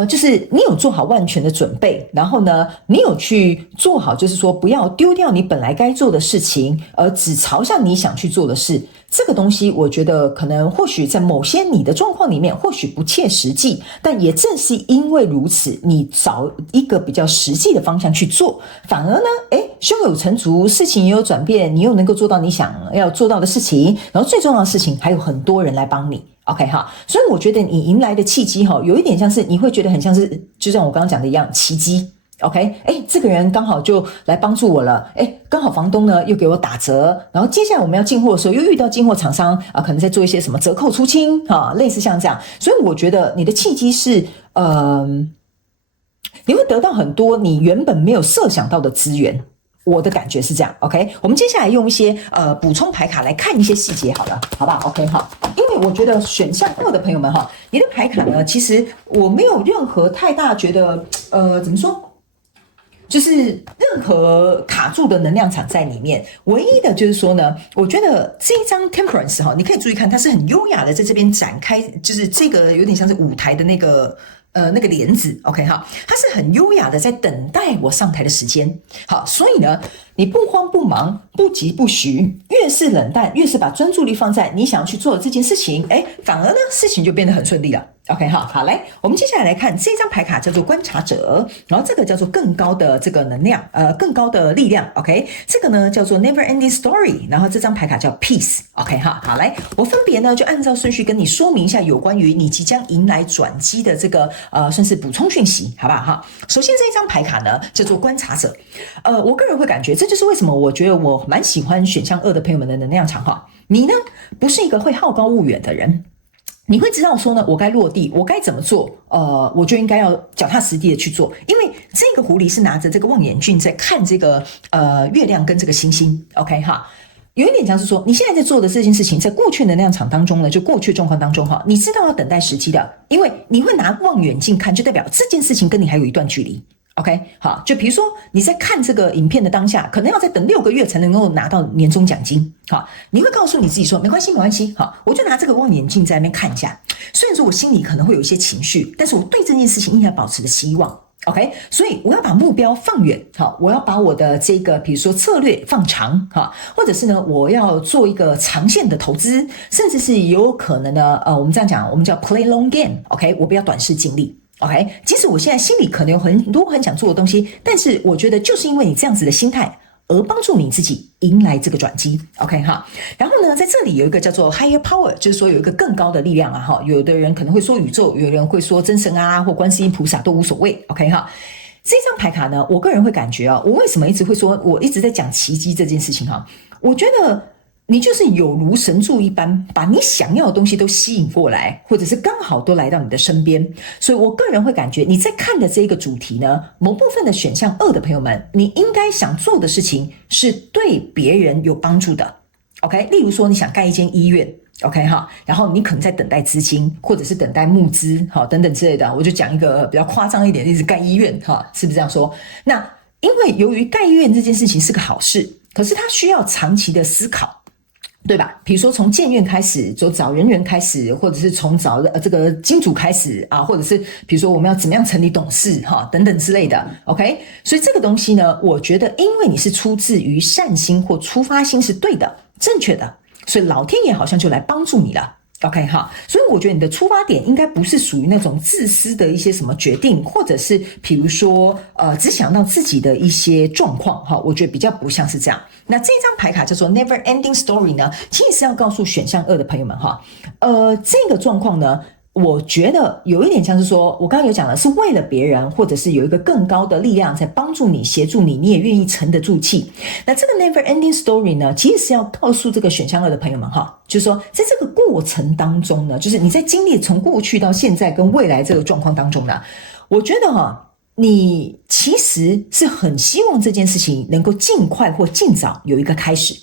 就是你有做好萬全的準備，然後呢，你有去做好，就是說不要丟掉你本來該做的事情，而只朝向你想去做的事。這個東西，我覺得可能或許在某些你的狀況裡面，或許不切實際，但也正是因為如此，你找一個比較實際的方向去做，反而呢，胸有成竹，事情也有轉變，你又能夠做到你想要做到的事情，然後最重要的事情，還有很多人來幫你。OK 哈，所以我覺得你迎來的契機哈，有一點像是你會覺得很像是，就像我剛剛講的一樣，奇蹟。OK， 這個人剛好就來幫助我了，剛好房東呢又給我打折，然後接下來我們要進貨的時候又遇到進貨廠商可能在做一些什麼折扣出清類似像這樣，所以我覺得你的契機是你會得到很多你原本沒有設想到的資源。我的感覺是這樣 ，OK， 我們接下來用一些補充牌卡來看一些細節好了，好不好 ？OK 哈，因為我覺得選項2的朋友們哈，你的牌卡呢，其實我沒有任何太大覺得怎麼說，就是任何卡住的能量場在裡面。唯一的就是說呢，我覺得這一張 Temperance 哈，你可以注意看，它是很優雅的在這邊展開，就是這個有點像是舞台的那個簾子 ，OK 哈，它是很優雅的在等待我上台的時間。好，所以呢，你不慌不忙，不急不徐，越是冷淡，越是把專注力放在你想要去做的這件事情，反而呢，事情就變得很順利了。OK 好，來，我們接下來來看這張牌卡叫做觀察者，然後這個叫做更高的這個能量，更高的力量。OK， 這個呢叫做 Never Ending Story， 然後這張牌卡叫 Peace。OK 好，來，我分別呢就按照順序跟你說明一下有關於你即將迎來轉機的這個算是補充訊息，好不好哈？首先這一張牌卡呢叫做觀察者，我個人會感覺這就是為什麼我覺得我蠻喜歡選項2的朋友們的能量場哈。你呢不是一個會好高騖遠的人。你會知道說呢，我該落地，我該怎麼做？我就應該要腳踏實地的去做，因為這個狐狸是拿着這個望遠鏡在看這個月亮跟這個星星。OK 哈，有一點像是說，你現在在做的這件事情，在過去能量場當中呢，就過去狀況當中哈，你知道要等待時機的，因為你會拿望遠鏡看，就代表這件事情跟你還有一段距離。OK 好，就比如說你在看這個影片的當下，可能要再等6個月才能夠拿到年終獎金。好，你會告訴你自己說沒關係，好，我就拿這個望遠鏡在那邊看一下。雖然說我心裡可能會有一些情緒，但是我對這件事情依然保持着希望。OK， 所以我要把目標放遠，好，我要把我的這個比如說策略放長，哈，或者是呢，我要做一個長線的投資，甚至是有可能呢，我們這樣講，我們叫 play long game。OK， 我不要短視近利。OK， 即使我現在心裡可能有很多很想做的東西，但是我覺得就是因為你這樣子的心態，而幫助你自己迎來這個轉機。OK 哈，然後呢，在這裡有一個叫做 higher power， 就是說有一個更高的力量啊哈。有的人可能會說宇宙，有人會說真神啊，或觀世音菩薩都無所謂。OK 哈，這張牌卡呢，我個人會感覺啊，我為什麼一直會說我一直在講奇蹟這件事情哈？我覺得。你就是有如神助一般，把你想要的東西都吸引過來，或者是剛好都來到你的身邊。所以我個人會感覺你在看的這個主題呢，某部分的選項2的朋友們，你應該想做的事情是對別人有幫助的。OK， 例如說你想蓋一間醫院 ，OK 哈，然後你可能在等待資金，或者是等待募資，好等等之類的。我就講一個比較誇張一點的例子，蓋醫院哈，是不是這樣說？那因為由於蓋醫院這件事情是個好事，可是它需要長期的思考。對吧？比如說從建院開始，就找人員開始，或者是從找這個金主開始啊，或者是比如說我們要怎麼樣成立董事哈等等之類的 ，OK？ 所以這個東西呢，我覺得因為你是出自於善心或出發心是對的、正確的，所以老天爺好像就來幫助你了。OK 哈，所以我覺得你的出發點應該不是屬於那種自私的一些什麼決定，或者是比如說只想到自己的一些狀況哈，我覺得比較不像是這樣。那這一張牌卡叫做 Never Ending Story 呢，其實是要告訴選項2的朋友們哈，這個狀況呢，我覺得有一點像是說，我剛剛有講了，是為了別人，或者是有一個更高的力量在幫助你、協助你，你也願意沉得住氣。那這個 Never Ending Story 呢，其實是要告訴這個選項2的朋友們哈，就是說，在這個過程當中呢，就是你在經歷從過去到現在跟未來這個狀況當中呢，我覺得哈，你其實是很希望這件事情能夠盡快或盡早有一個開始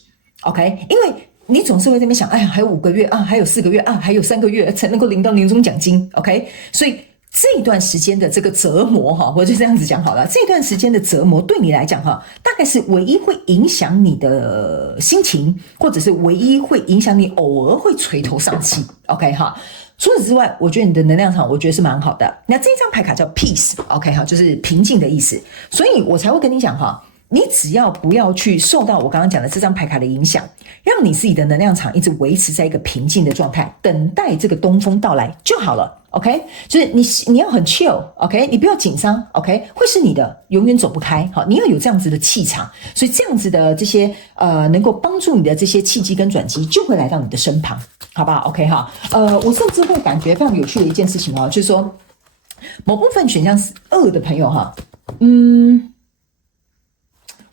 ，OK？ 因為你總是會在那邊想，哎呀，還有5個月啊，還有4個月啊，還有3個月才能夠領到年終獎金 ，OK？ 所以這一段時間的這個折磨哈，我就這樣子講好了，這段時間的折磨對你來講哈，大概是唯一會影響你的心情，或者是唯一會影響你偶爾會垂頭喪氣 ，OK 哈？除此之外，我覺得你的能量場，我覺得是蠻好的。那這張牌卡叫 Peace，OK 哈，就是平靜的意思，所以我才會跟你講哈。你只要不要去受到我剛剛講的這張牌卡的影響，讓你自己的能量場一直維持在一個平靜的狀態，等待這個東風到來就好了 ，OK？ 就是你要很 chill，OK？ 你不要緊張 ，OK？ 會是你的，永遠走不開，好，你要有這樣子的氣場，所以這樣子的這些能夠幫助你的這些契機跟轉機就會來到你的身旁，好不好 ？OK 哈，我甚至會感覺非常有趣的一件事情哦，就是說某部分選項2的朋友哈，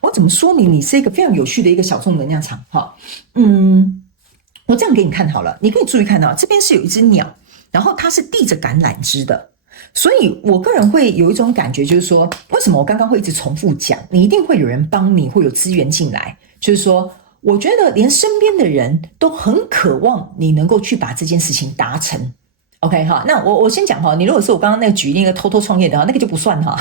我怎麼說明你是一個非常有趣的一個小眾能量場哈？我這樣給你看好了，你可以注意看到這邊是有一隻鳥，然後它是遞着橄欖枝的，所以我個人會有一種感覺，就是說，為什麼我剛剛會一直重複講，你一定會有人幫你，會有資源進來，就是說，我覺得連身邊的人都很渴望你能夠去把這件事情達成。OK 哈，那我先講哈，你如果是我剛剛那個舉例那個偷偷創業的哈，那個就不算哈。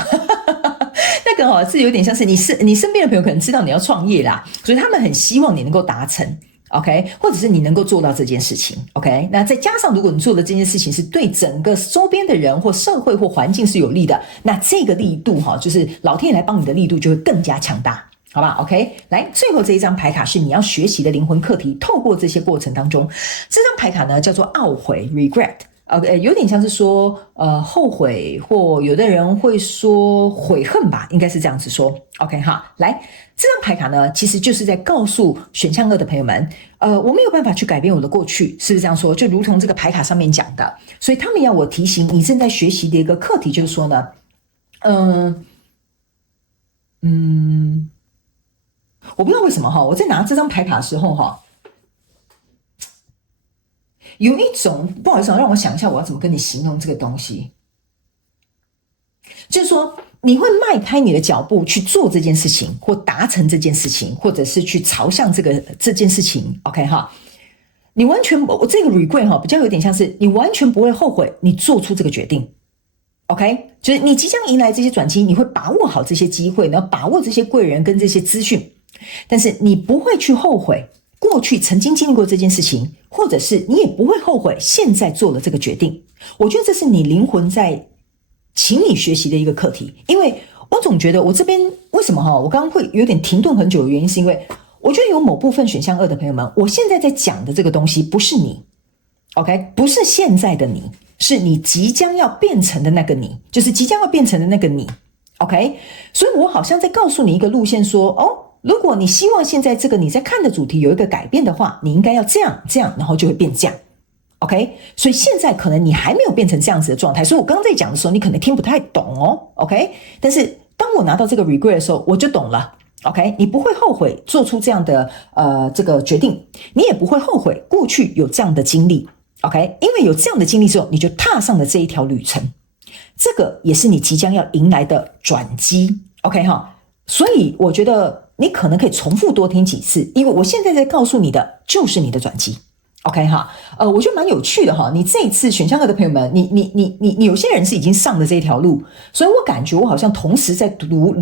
那個是有點像是你身邊的朋友可能知道你要創業啦，所以他們很希望你能夠達成 ，OK， 或者是你能夠做到這件事情 ，OK。那再加上如果你做的這件事情是對整個周邊的人或社會或環境是有利的，那這個力度哈，就是老天爺來幫你的力度就會更加強大，好吧 ？OK， 來，最後這一張牌卡是你要學習的靈魂課題，透過這些過程當中，這張牌卡呢叫做懊悔 （regret）。有點像是說，後悔，或有的人會說悔恨吧，應該是這樣子說。OK 哈，來，這張牌卡呢，其實就是在告訴選項2的朋友們，我沒有辦法去改變我的過去，是不是這樣說？就如同這個牌卡上面講的，所以他們要我提醒你正在學習的一個課題，就是說呢，我不知道為什麼哈，我在拿這張牌卡的時候哈。有一種，不好意思，讓我想一下，我要怎麼跟你形容這個東西？就是說，你會邁開你的腳步去做這件事情，或達成這件事情，或者是去朝向這件事情。OK 哈，你完全，我這個 regret 哈，比較有點像是你完全不會後悔你做出這個決定。OK，就是你即將迎來這些轉機，你會把握好這些機會，然後把握這些貴人跟這些資訊，但是你不會去後悔過去曾經經歷過這件事情。或者是你也不會後悔現在做了這個決定，我覺得這是你靈魂在請你學習的一個課題。因為我總覺得我這邊為什麼哈，我剛剛會有點停頓很久的原因，是因為我覺得有某部分選項2的朋友們，我現在在講的這個東西不是你 ，OK， 不是現在的你，是你即將要變成的那個你，就是即將要變成的那個你 ，OK， 所以我好像在告訴你一個路線說，哦。如果你希望現在這個你在看的主題有一個改變的話，你應該要這樣，然後就會變這樣 ，OK？ 所以現在可能你還沒有變成這樣子的狀態，所以我剛剛在講的時候，你可能聽不太懂哦 ，OK？ 但是當我拿到這個 regret 的時候，我就懂了 ，OK？ 你不會後悔做出這樣的這個決定，你也不會後悔過去有這樣的經歷 ，OK？ 因為有這樣的經歷之後，你就踏上了這一條旅程，這個也是你即將要迎來的轉機 ，OK 哈？所以我覺得你可能可以重複多聽幾次，因為我現在在告訴你的就是你的轉機 ，OK 哈？我覺得蠻有趣的哈。你這一次選項2的朋友們，你有些人是已經上了這條路，所以我感覺我好像同時在讀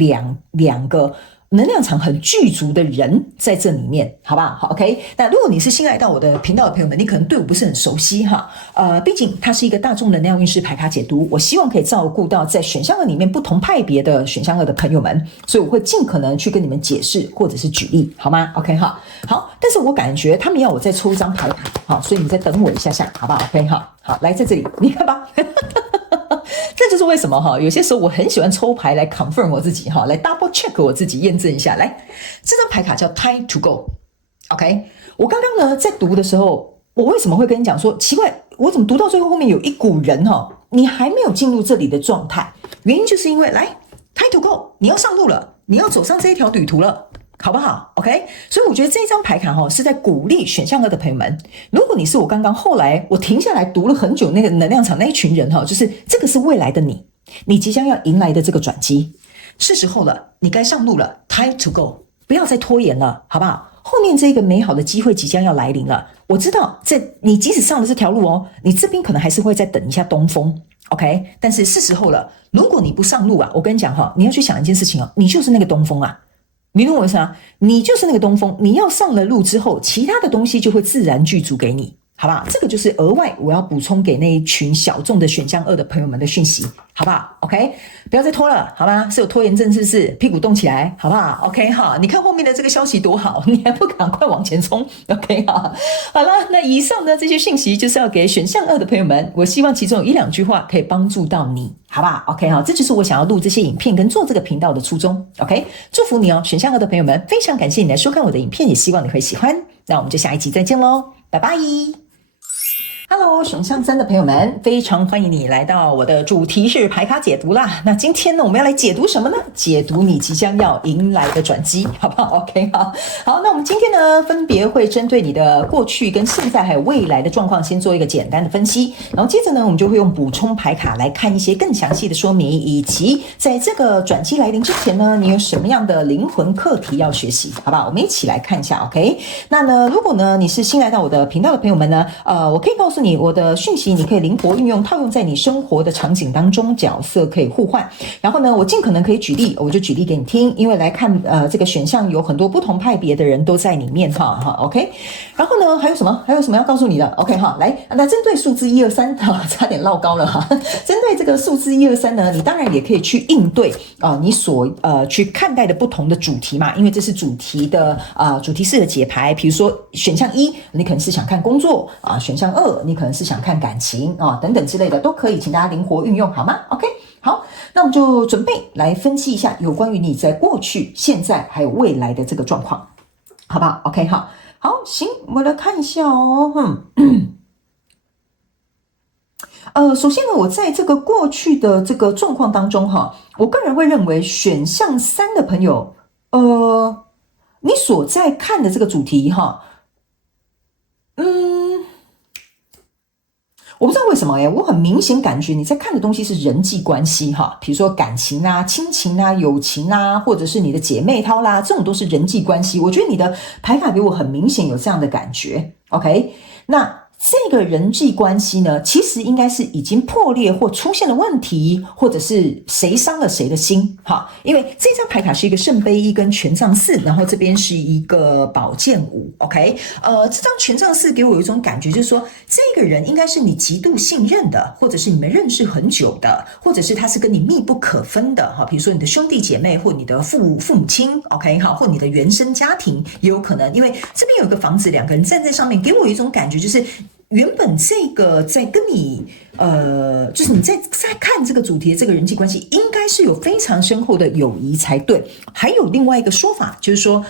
兩個能量場很具足的人在這裡面，好不好？好 ，OK。那如果你是新來到我的頻道的朋友們，你可能對我不是很熟悉哈。畢竟它是一個大眾能量運勢牌卡解讀，我希望可以照顧到在選項二裡面不同派別的選項二的朋友們，所以我會盡可能去跟你們解釋或者是舉例，好嗎 ？OK 哈。好，但是我感覺他們要我再抽一張牌卡，好，所以你再等我一下下，好不好 ？OK 哈。好，來在這裡，你看吧。這就是為什麼哈，有些時候我很喜歡抽牌來 confirm 我自己哈，來 double check 我自己，驗證一下。來，這張牌卡叫 Time to Go。OK， 我剛剛呢在讀的時候，我為什麼會跟你講說奇怪，我怎麼讀到最後面有一股人哈，你還沒有進入這裡的狀態？原因就是因為來 Time to Go， 你要上路了，你要走上這一條旅途了。好不好 ？OK， 所以我覺得這一張牌卡是在鼓勵選項二的朋友們。如果你是我剛剛後來我停下來讀了很久那個能量場那一群人就是這個是未來的你，你即將要迎來的這個轉機，是時候了，你該上路了 ，Time to go， 不要再拖延了，好不好？後面這個美好的機會即將要來臨了。我知道，你即使上了這條路你這邊可能還是會再等一下東風 ，OK， 但是是時候了。如果你不上路我跟你講你要去想一件事情你就是那個東風啊。你懂我意思嗎？你就是那個東風，你要上了路之後，其他的東西就會自然具足給你，好不好？這個就是額外我要補充給那一群小眾的選項二的朋友們的訊息，好不好 ？OK， 不要再拖了，好吧？是有拖延症是不是？屁股動起來，好不好 ？OK 哈，你看後面的這個消息多好，你還不趕快往前衝 ？OK 哈，好了，那以上的這些訊息就是要給選項二的朋友們，我希望其中有一兩句話可以幫助到你，好不好 ？OK 哈，這就是我想要錄這些影片跟做這個頻道的初衷。OK， 祝福你選項二的朋友們，非常感謝你來收看我的影片，也希望你會喜歡。那我們就下一集再見嘍，拜拜。Hello， 選項三的朋友們，非常歡迎你來到我的主題是牌卡解讀啦。那今天呢，我們要來解讀什麼呢？解讀你即將要迎來的轉機，好不好 ？OK， 好，那我們今天呢，分別會針對你的過去跟現在還有未來的狀況，先做一個簡單的分析，然後接着呢，我們就會用補充牌卡來看一些更詳細的說明，以及在這個轉機來臨之前呢，你有什麼樣的靈魂課題要學習，好不好？我們一起來看一下 ，OK？ 那呢，如果呢你是新來到我的頻道的朋友們呢，我可以告訴你我的訊息，你可以靈活運用，套用在你生活的場景當中，角色可以互換。然後呢，我盡可能可以舉例，我就舉例給你聽，因為來看這個選項有很多不同派別的人都在裡面哈 ，OK。然後呢，還有什麼要告訴你的 ？OK 哈，來，那針對數字1、2、3，差點落高了哈。針對這個數字1、2、3呢，你當然也可以去應對你所去看待的不同的主題嘛，因為這是主題的主題式的解牌。比如說選項1，你可能是想看工作選項2，你可能是想看感情等等之類的都可以，請大家靈活運用好嗎 ？OK， 好，那我們就準備來分析一下有關於你在過去、現在還有未來的這個狀況，好不好 ？OK， 好，行，我來看一下首先呢，我在這個過去的這個狀況當中我個人會認為選項3的朋友，你所在看的這個主題我不知道為什麼我很明顯感覺你在看的東西是人際關係比如說感情啊、親情啊、友情啊，或者是你的姐妹淘啦，這種都是人際關係。我覺得你的牌卡給我很明顯有這樣的感覺 OK， 那這個人際關係呢，其實應該是已經破裂或出現了問題，或者是誰傷了誰的心因為這張牌卡是一個聖杯1跟權杖4，然後這邊是一個寶劍5 OK， 這張權杖4給我有一種感覺，就是說這個人應該是你極度信任的，或者是你們認識很久的，或者是他是跟你密不可分的比如說你的兄弟姐妹或你的父母親 OK 或你的原生家庭也有可能，因為這邊有一個房子，兩個人站在上面，給我一種感覺就是原本這個在跟你就是你在看這個主題的這個人際關係，應該是有非常深厚的友誼才對。還有另外一個說法，就是說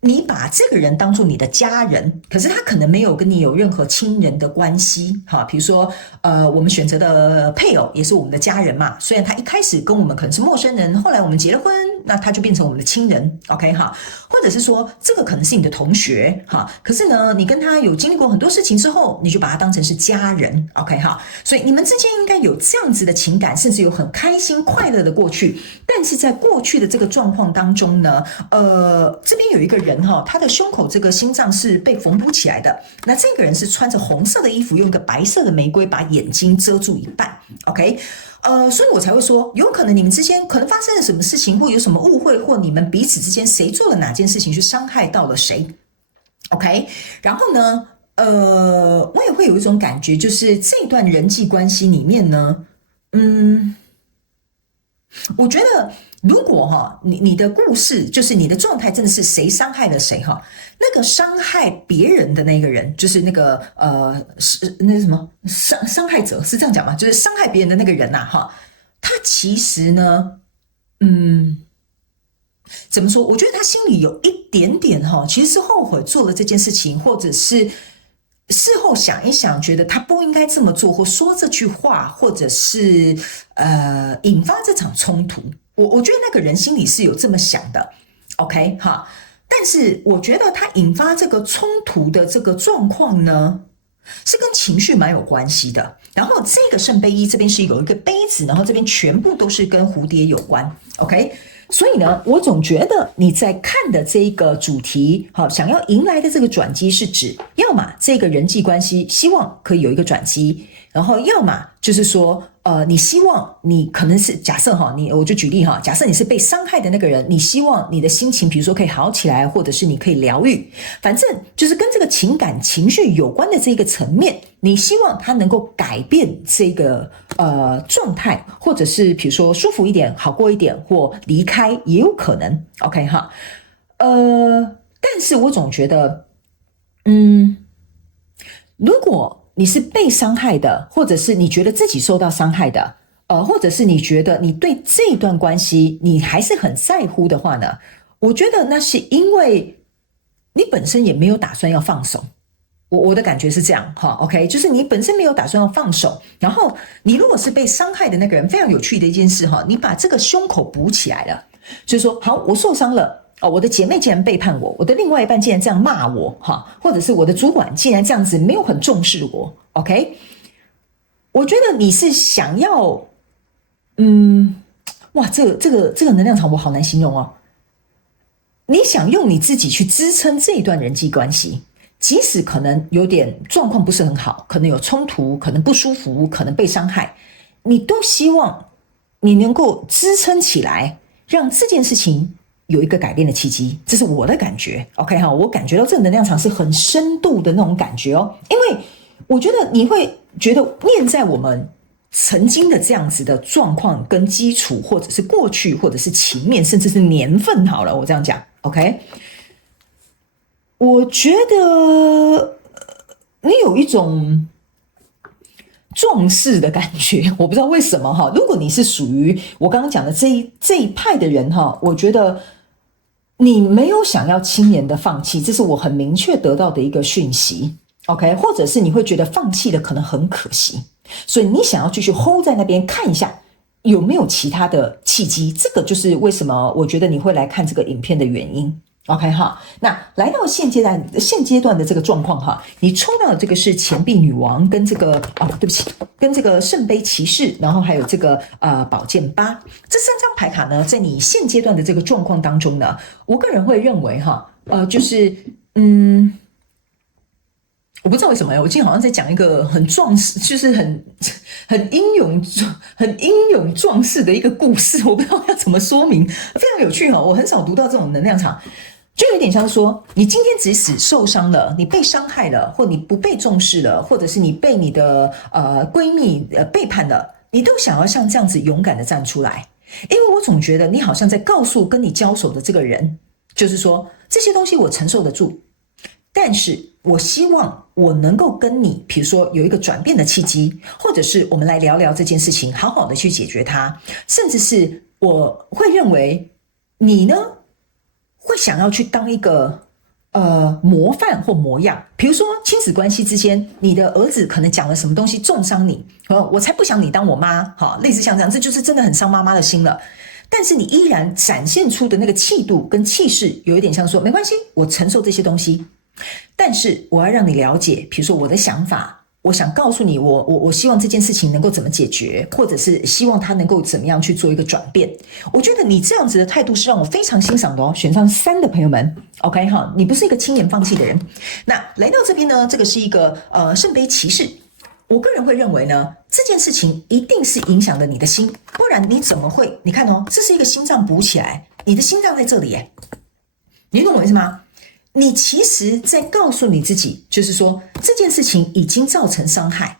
你把這個人當作你的家人，可是他可能沒有跟你有任何親人的關係比如說我們選擇的配偶也是我們的家人嘛，雖然他一開始跟我們可能是陌生人，後來我們結了婚，那他就變成我們的親人 OK 或者是說這個可能是你的同學可是呢你跟他有經歷過很多事情之後，你就把他當成是家人 OK 所以你們之間應該有這樣子的情感，甚至有很開心快樂的過去。但是在過去的這個狀況當中呢這邊有一個人他的胸口这個心臟是被縫補起來的，那這個人是穿着紅色的衣服，用一個白色的玫瑰把眼睛遮住一半 OK，所以我才會說，有可能你們之間可能發生了什麼事情，或有什麼誤會，或你們彼此之間誰做了哪件事情去傷害到了誰。OK， 然後呢，我也會有一種感覺，就是這段人際關係裡面呢，我覺得如果你的故事就是你的狀態真的是誰傷害了誰那個傷害別人的那個人，就是那個那什麼傷害者是這樣講嗎？就是傷害別人的那個人他其實呢，怎麼說？我覺得他心裡有一點點其實是後悔做了這件事情，或者是事後想一想，覺得他不應該這麼做，或說這句話，或者是引發這場衝突。我覺得那個人心裡是有這麼想的 ，OK 哈。但是我覺得他引發這個衝突的這個狀況呢，是跟情緒蠻有關係的。然後這個聖杯一這邊是有一個杯子，然後這邊全部都是跟蝴蝶有關 ，OK。所以呢，我總覺得你在看的這個主題，想要迎來的這個轉機是指，要麼這個人際關係希望可以有一個轉機，然後要麼就是說，你希望你可能是假設我就舉例假設你是被傷害的那個人，你希望你的心情，比如說可以好起來，或者是你可以療癒，反正就是跟這個情感情緒有關的這個層面，你希望它能夠改變這個狀態，或者是比如說舒服一點、好過一點，或離開也有可能 ，OK 哈，但是我總覺得，如果你是被傷害的，或者是你覺得自己受到傷害的，或者是你覺得你对這段關係你還是很在乎的話呢，我覺得那是因為你本身也沒有打算要放手。我的感覺是這樣，OK， 就是你本身沒有打算要放手，然後你如果是被傷害的那個人，非常有趣的一件事你把這個胸口補起來了，就是說，好，我受傷了。我的姐妹竟然背叛我，我的另外一半竟然這樣罵我，或者是我的主管竟然這樣子沒有很重視我 ，OK？ 我覺得你是想要，哇，這個能量場我好難形容哦。你想用你自己去支撐這一段人際關係，即使可能有點狀況不是很好，可能有衝突，可能不舒服，可能被傷害，你都希望你能夠支撐起來，讓這件事情有一個改變的契機，這是我的感覺 ，OK 哈，我感覺到這個能量場是很深度的那種感覺哦，因為我覺得你會覺得念在我們曾經的這樣子的狀況跟基礎，或者是過去，或者是情面，甚至是年份好了，我這樣講 ，OK， 我覺得你有一種壯士的感覺，我不知道為什麼如果你是屬於我剛剛講的這一派的人我覺得你沒有想要輕言的放棄，這是我很明確得到的一個訊息 ，OK， 或者是你會覺得放棄了可能很可惜，所以你想要繼續 hold 在那邊看一下有沒有其他的契機，這個就是為什麼我覺得你會來看這個影片的原因。OK 哈，那來到現階段的這個狀況你抽到的這個是錢幣女王跟這個對不起，跟這個聖杯騎士，然後還有這個寶劍八，這三張牌卡呢，在你現階段的這個狀況當中呢，我個人會認為就是我不知道為什麼我今天好像在講一個很壯士，就是很英勇壯士的一個故事，我不知道要怎麼說明，非常有趣我很少讀到這種能量場。就有點像說，你今天即使受傷了，你被傷害了，或你不被重視了，或者是你被你的閨蜜背叛了，你都想要像這樣子勇敢的站出來，因為我總覺得你好像在告訴跟你交手的這個人，就是說這些東西我承受得住，但是我希望我能夠跟你，比如說有一個轉變的契機，或者是我們來聊聊這件事情，好好的去解決它，甚至是我會認為你呢，會想要去當一個模範或模樣，比如說親子關係之間，你的兒子可能講了什麼東西重傷你，我才不想你當我媽，類似像這樣，這就是真的很傷媽媽的心了。但是你依然展現出的那個氣度跟氣勢，有一點像說沒關係，我承受這些東西，但是我要讓你了解，比如說我的想法。我想告訴你，我希望這件事情能夠怎麼解決，或者是希望他能夠怎麼樣去做一個轉變。我覺得你這樣子的態度是讓我非常欣賞的哦。選上3的朋友們 ，OK 哈，你不是一個輕言放棄的人。那來到這邊呢，這個是一個聖杯騎士。我個人會認為呢，這件事情一定是影響了你的心，不然你怎麼會？你看哦，這是一個心臟補起來，你的心臟在這裡耶，你懂我意思嗎？你其實在告訴你自己，就是說這件事情已經造成傷害，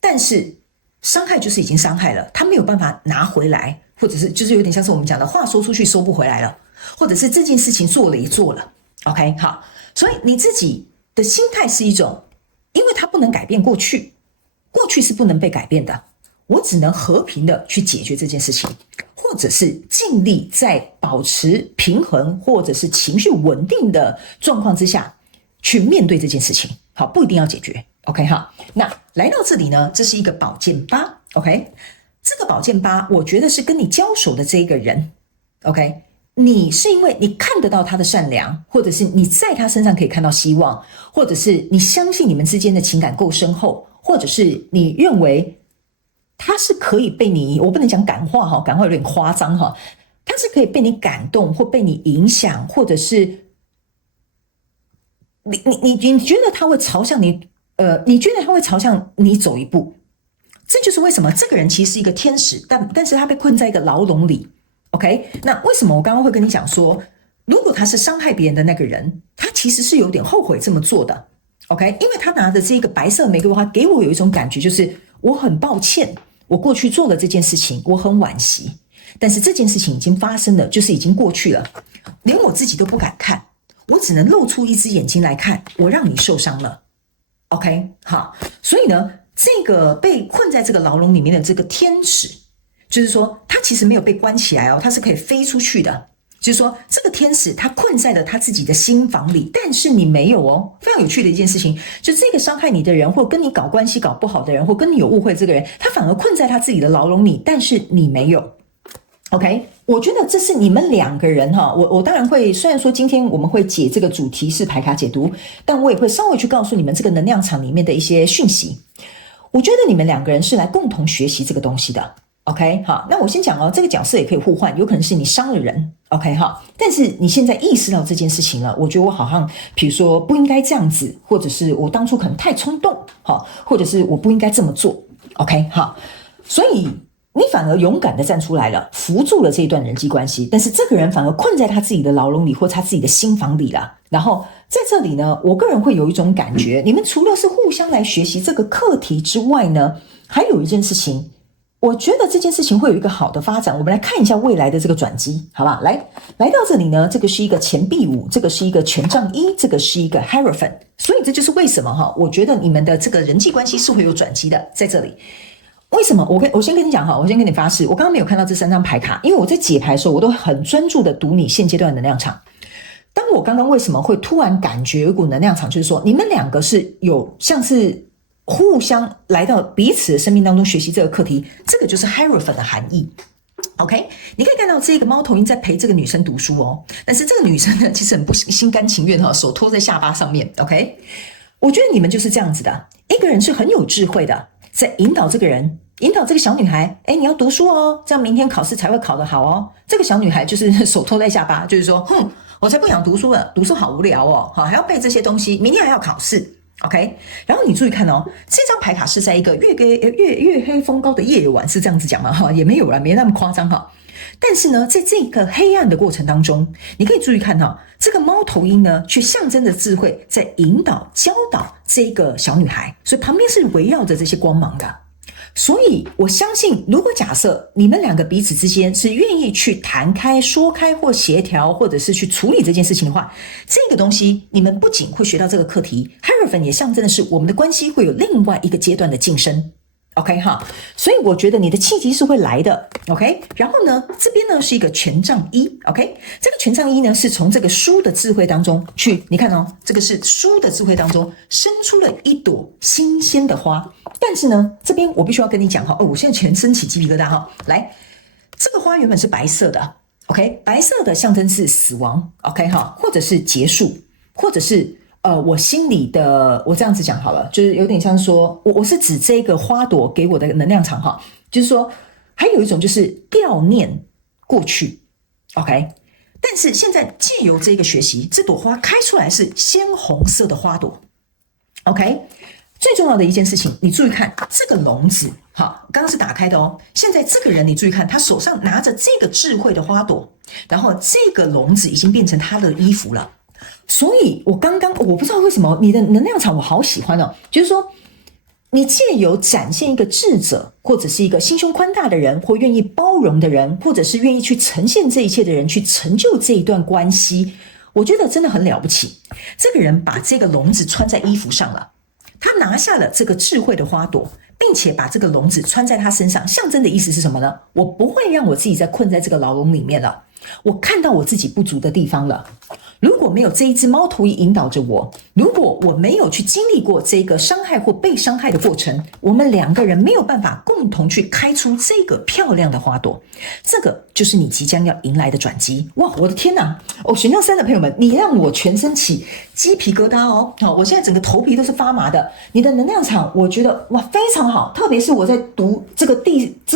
但是傷害就是已經傷害了，他沒有辦法拿回來，或者是就是有點像是我們講的話說出去收不回來了，或者是這件事情做了也做了 ，OK 好，所以你自己的心態是一種，因為它不能改變過去，過去是不能被改變的，我只能和平的去解決這件事情，或者是盡力在保持平衡或者是情緒穩定的狀況之下去面對這件事情，好，不一定要解決 ，OK 好，那來到這裡呢，這是一個寶劍八 ，OK， 這個寶劍八，我覺得是跟你交手的這一個人 ，OK， 你是因為你看得到他的善良，或者是你在他身上可以看到希望，或者是你相信你們之間的情感夠深厚，或者是你認為他是可以被你，我不能講感化哈，感化有點誇張哈，他是可以被你感動或被你影響，或者是你覺得他會朝向你，你覺得他會朝向你走一步，這就是為什麼這個人其實是一個天使，但是他被困在一個牢籠裡 ，OK？ 那為什麼我剛剛會跟你講說，如果他是傷害別人的那個人，他其實是有點後悔這麼做的 ，OK？ 因為他拿着這個白色玫瑰花給我有一種感覺，就是我很抱歉，我過去做了這件事情，我很惋惜，但是這件事情已經發生了，就是已經過去了，連我自己都不敢看，我只能露出一隻眼睛來看，我讓你受傷了 ，OK？ 好，所以呢，這個被困在這個牢籠裡面的這個天使，就是說他其實沒有被關起來哦，他是可以飛出去的。就是說，這個天使他困在了他自己的心房裡，但是你沒有哦。非常有趣的一件事情，就這個傷害你的人，或跟你搞關係搞不好的人，或跟你有誤會這個人，他反而困在他自己的牢籠裡，但是你沒有。OK， 我覺得這是你們兩個人哈。我當然會，雖然說今天我們會解這個主題是牌卡解讀，但我也會稍微去告訴你們這個能量場裡面的一些訊息。我覺得你們兩個人是來共同學習這個東西的。OK， 好，那我先講哦，這個角色也可以互換，有可能是你傷了人 ，OK， 好，但是你現在意識到這件事情了，我覺得我好像，比如說不應該這樣子，或者是我當初可能太衝動，好，或者是我不應該這麼做 ，OK， 好，所以你反而勇敢的站出來了，扶住了這一段人際關係，但是這個人反而困在他自己的牢籠裡，或他自己的心房裡了。然後在這裡呢，我個人會有一種感覺，你們除了是互相來學習這個課題之外呢，還有一件事情。我覺得這件事情會有一個好的發展，我們來看一下未來的這個轉機，好吧？來到這裡呢，這個是一個錢幣五，這個是一個權杖一，這個是一個 Hierophant， 所以這就是為什麼哈，我覺得你們的這個人際關係是會有轉機的，在這裡。為什麼？我先跟你講哈，我先跟你發誓，我剛剛沒有看到這三張牌卡，因為我在解牌的時候，我都很專注的讀你現階段的能量場。當我剛剛為什麼會突然感覺有一股能量場，就是說你們兩個是有像是互相來到彼此的生命當中學習這個課題，這個就是 Hierophant 的含義。OK， 你可以看到這個貓頭鷹在陪這個女生讀書哦，但是這個女生呢，其實很不心甘情願哈，手托在下巴上面。OK， 我覺得你們就是這樣子的，一個人是很有智慧的，在引導這個人，引導這個小女孩，你要讀書哦，這樣明天考試才會考得好哦。這個小女孩就是手托在下巴，就是說，我才不想讀書了，讀書好無聊哦，好，還要背這些東西，明天還要考試。OK， 然後你注意看哦，這張牌卡是在一個月黑風高的夜晚，是這樣子講嗎？哈，也沒有啦，沒那麼誇張哈。但是呢，在這個黑暗的過程當中，你可以注意看哈，這個貓頭鷹呢，卻象徵着智慧，在引導、教導這個小女孩，所以旁邊是圍繞着這些光芒的。所以我相信，如果假設你們兩個彼此之間是願意去談開、說開或協調，或者是去處理這件事情的話，這個東西你們不僅會學到這個課題，Hierophant也象徵的是我們的關係會有另外一個階段的晉升。OK 哈，所以我覺得你的契機是會來的。OK， 然後呢，這邊呢是一個權杖一。OK， 這個權杖一呢是從這個書的智慧當中去，你看哦，這個是書的智慧當中生出了一朵新鮮的花。但是呢，這邊我必須要跟你講哈，我現在全身起雞皮疙瘩哈。來，這個花原本是白色的。OK， 白色的象徵是死亡。OK 哈，或者是結束，或者是。我心裡的，我這樣子講好了，就是有點像說，我是指這個花朵給我的能量場哈，就是說，還有一種就是悼念過去 ，OK， 但是現在借由這個學習，這朵花開出來是鮮紅色的花朵 ，OK，最重要的一件事情，你注意看這個籠子，好，剛剛是打開的哦。現在這個人，你注意看，他手上拿着這個智慧的花朵，然後這個籠子已經變成他的衣服了。所以我不知道為什麼你的能量場我好喜歡哦，就是說你借由展現一個智者，或者是一個心胸寬大的人，或願意包容的人，或者是願意去呈現這一切的人，去成就這一段關係，我覺得真的很了不起。這個人把這個籠子穿在衣服上了，他拿下了這個智慧的花朵，並且把這個籠子穿在他身上，象徵的意思是什麼呢？我不會讓我自己再困在這個牢籠裡面了，我看到我自己不足的地方了。如果沒有這一隻貓頭鷹引導着我，如果我沒有去經歷過這個傷害或被傷害的過程，我們兩個人沒有辦法共同去開出這個漂亮的花朵。這個就是你即將要迎來的轉機。哇，我的天哪！選項3的朋友們，你讓我全身起雞皮疙瘩哦！我現在整個頭皮都是發麻的。你的能量場，我覺得哇非常好，特別是我在讀這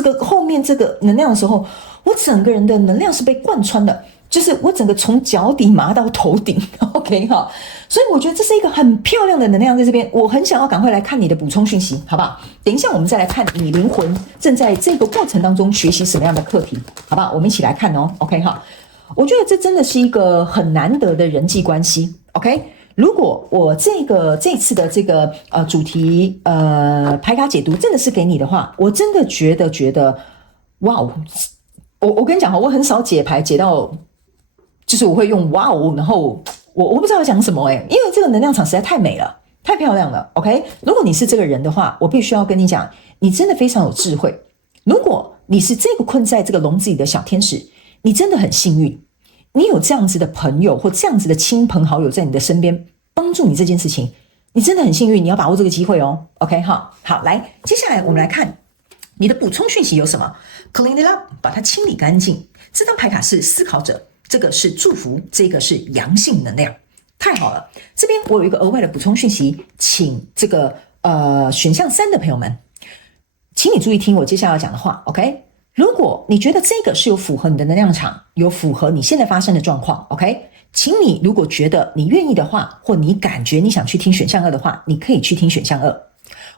個後面這個能量的時候，我整個人的能量是被貫穿的。就是我整個從腳底麻到頭頂 ，OK 哈，所以我覺得這是一個很漂亮的能量在這邊，我很想要趕快來看你的補充訊息，好不好？等一下我們再來看你靈魂正在這個過程當中學習什麼樣的課題，好不好？我們一起來看哦 ，OK 哈，我覺得這真的是一個很難得的人際關係 ，OK。如果我這次的這個主題牌卡解讀真的是給你的話，我真的覺得哇，我跟你講哈，我很少解牌解到。就是我會用哇哦，然後我不知道要講什麼因為這個能量場實在太美了，太漂亮了。OK， 如果你是這個人的話，我必須要跟你講，你真的非常有智慧。如果你是這個困在這個籠子裡的小天使，你真的很幸運，你有這樣子的朋友或這樣子的親朋好友在你的身邊幫助你這件事情，你真的很幸運，你要把握這個機會哦。OK， 好，來，接下來我們來看你的補充訊息有什麼 ？Clean it up， 把它清理乾淨。這張牌卡是思考者。這個是祝福，這個是陽性能量，太好了。這邊我有一個額外的補充訊息，請這個選項3的朋友們，請你注意聽我接下來要講的話 ，OK？ 如果你覺得這個是有符合你的能量場，有符合你現在發生的狀況 ，OK？ 請你如果覺得你願意的話，或你感覺你想去聽選項2的話，你可以去聽選項2。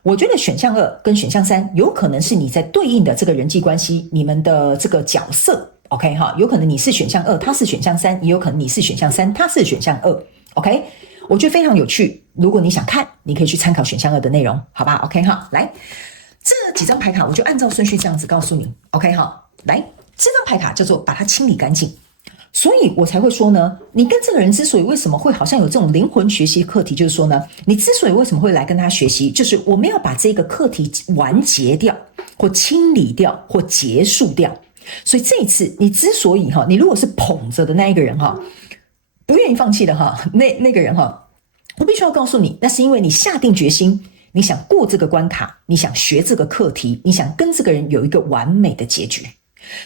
我覺得選項2跟選項3有可能是你在對應的這個人際關係，你們的這個角色。OK 哈，有可能你是選項2，他是選項3，也有可能你是選項3，他是選項2。OK， 我覺得非常有趣。如果你想看，你可以去參考選項2的內容，好吧 ？OK 哈，來這幾張牌卡，我就按照順序這樣子告訴你。OK 哈，來這張牌卡叫做把它清理乾淨，所以我才會說呢，你跟這個人之所以為什麼會好像有這種靈魂學習課題，就是說呢，你之所以為什麼會來跟他學習，就是我們要把這個課題完結掉，或清理掉，或結束掉。所以這一次你之所以你如果是捧着的那一個人不願意放棄的那個人我必須要告訴你，那是因為你下定決心，你想過這個關卡，你想學這個課題，你想跟這個人有一個完美的結局。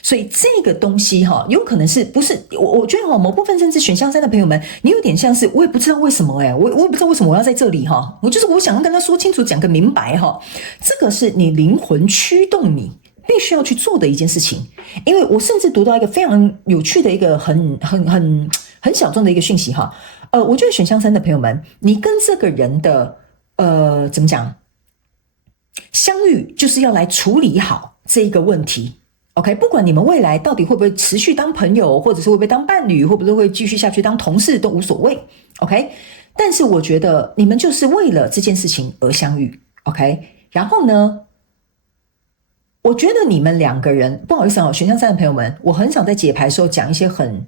所以這個東西有可能是不是我覺得某部分甚至選項3的朋友們，你有點像是我也不知道為什麼我也不知道為什麼我要在這裡我想要跟他說清楚，講個明白這個是你靈魂驅動你必須要去做的一件事情。因為我甚至讀到一個非常有趣的一個很小眾的一個訊息我觉得選項3的朋友們，你跟這個人的怎麼講，相遇就是要来處理好這一個問題。OK， 不管你們未來到底會不會持續當朋友，或者是會不會當伴侶，會不會繼續下去當同事都無所謂。OK， 但是我覺得你們就是為了這件事情而相遇。OK， 然後呢，我覺得你們兩個人，不好意思選項3的朋友們，我很少在解牌的時候講一些很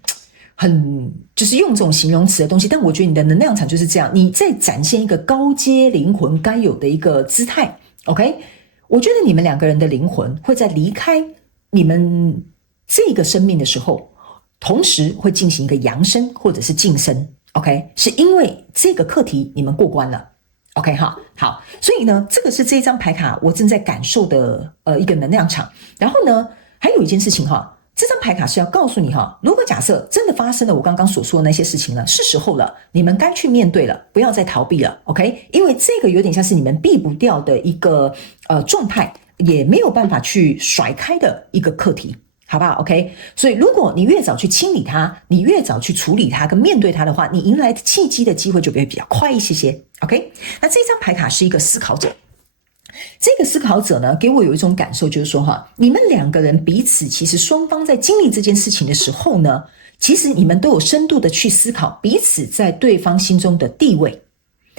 就是用這種形容詞的東西，但我覺得你的能量場就是這樣，你在展現一個高階靈魂該有的一個姿態。OK， 我覺得你們兩個人的靈魂會在離開你們這個生命的時候，同時會進行一個揚升或者是晉升。OK， 是因為這個課題你們過關了。OK 好，所以呢，這個是這張牌卡我正在感受的一個能量場。然後呢，還有一件事情這張牌卡是要告訴你如果假設真的發生了我剛剛所說的那些事情了，是時候了，你們該去面對了，不要再逃避了。OK， 因為這個有點像是你們避不掉的一個狀態，也沒有辦法去甩開的一個課題。好不好 ？OK， 所以如果你越早去清理它，你越早去處理它跟面對它的話，你迎來契機的機會就會比較快一些。OK， 那這張牌卡是一個思考者。這個思考者呢，給我有一種感受，就是說你們兩個人彼此其實雙方在經歷這件事情的時候呢，其實你們都有深度的去思考彼此在對方心中的地位，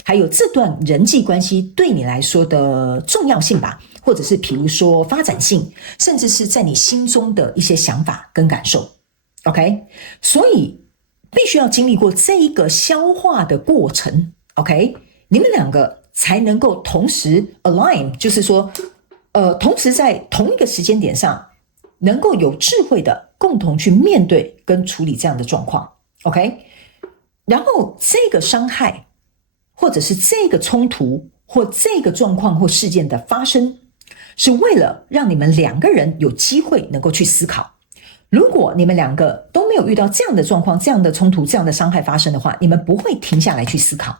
還有這段人際關係對你來說的重要性吧，或者是比如說發展性，甚至是在你心中的一些想法跟感受。OK， 所以必須要經歷過這一個消化的過程。OK， 你們兩個才能夠同時 align， 就是說同時在同一個時間點上能夠有智慧的共同去面對跟處理這樣的狀況。OK， 然後這個傷害或者是這個衝突或這個狀況或事件的發生，是為了讓你們兩個人有機會能夠去思考。如果你們兩個都沒有遇到這樣的狀況、這樣的衝突、這樣的傷害發生的話，你們不會停下來去思考。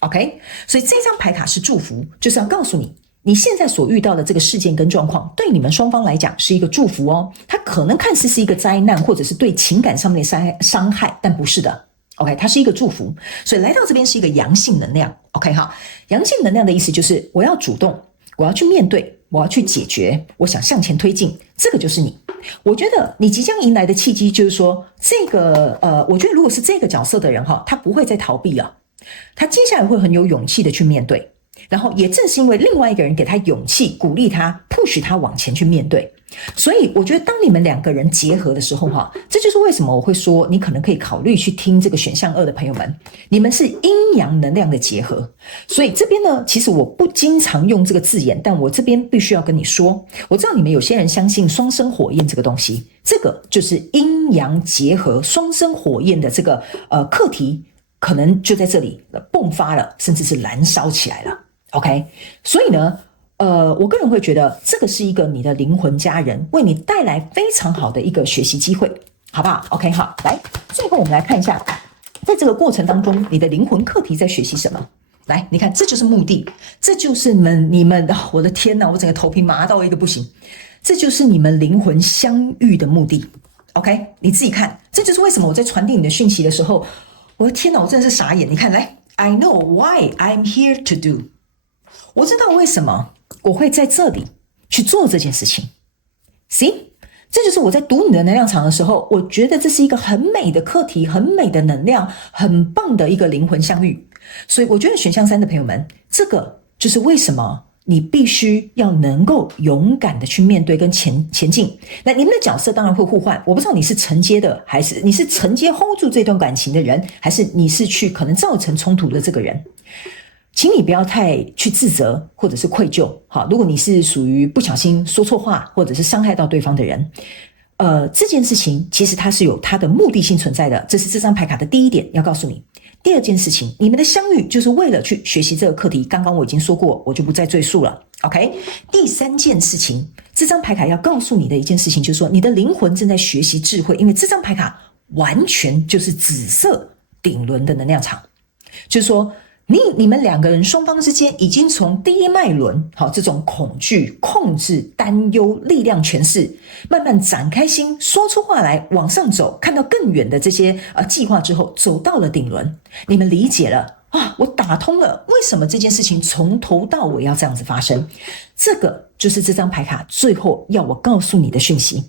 OK， 所以這張牌卡是祝福，就是要告訴你，你現在所遇到的這個事件跟狀況，對你們雙方來講是一個祝福哦。它可能看似是一個災難，或者是對情感上面的傷害，但不是的。OK， 它是一個祝福，所以來到這邊是一個陽性能量。OK， 好，陽性能量的意思就是我要主動，我要去面對，我要去解決，我想向前推進，這個就是你。我覺得你即將迎來的契機就是說，這個我覺得如果是這個角色的人哈，他不會再逃避啊。他接下來會很有勇氣的去面對，然後也正是因為另外一個人給他勇氣，鼓勵他，push他往前去面對，所以我覺得當你們兩個人結合的時候這就是為什麼我會說你可能可以考慮去聽這個選項2的朋友們，你們是陰陽能量的結合。所以這邊呢，其實我不經常用這個字眼，但我這邊必須要跟你說，我知道你們有些人相信雙生火焰這個東西，這個就是陰陽結合雙生火焰的這個課題，可能就在這裡迸發了，甚至是燃燒起來了。OK， 所以呢，我個人會覺得這個是一個你的靈魂家人，為你帶來非常好的一個學習機會，好不好 ？OK， 好，來，最後我們來看一下，在這個過程當中，你的靈魂課題在學習什麼？來，你看，這就是目的，這就是你們，我的天哪，我整個頭皮麻到一個不行，這就是你們靈魂相遇的目的。OK， 你自己看，這就是為什麼我在傳遞你的訊息的時候，我的天哪，我真的是傻眼。你看，來 ，I know why I'm here to do。我知道為什麼我會在這裡去做這件事情。See， 這就是我在讀你的能量場的時候，我覺得這是一個很美的課題，很美的能量，很棒的一個靈魂相遇。所以我覺得選項3的朋友們，這個就是為什麼你必須要能夠勇敢的去面對跟前進。那你們的角色當然會互換，我不知道你是承接的，還是你是承接 hold 住這段感情的人，還是你是去可能造成衝突的這個人。請你不要太去自責或者是愧疚。好，如果你是屬於不小心說錯話或者是傷害到對方的人，這件事情其實它是有它的目的性存在的，這是這張牌卡的第一點要告訴你。第二件事情，你們的相遇就是為了去學習這個課題，剛剛我已經說過，我就不再贅述了。OK， 第三件事情，這張牌卡要告訴你的一件事情就是說，你的靈魂正在學習智慧，因為這張牌卡完全就是紫色頂輪的能量場，就是說你們兩個人雙方之間已經從第一脈輪，好，這種恐懼、控制、擔憂、力量詮釋，慢慢展開心，說出話來，往上走，看到更遠的這些計劃之後，走到了頂輪。你們理解了啊，我打通了，為什麼這件事情從頭到尾要這樣子發生？這個就是這張牌卡最後要我告訴你的訊息，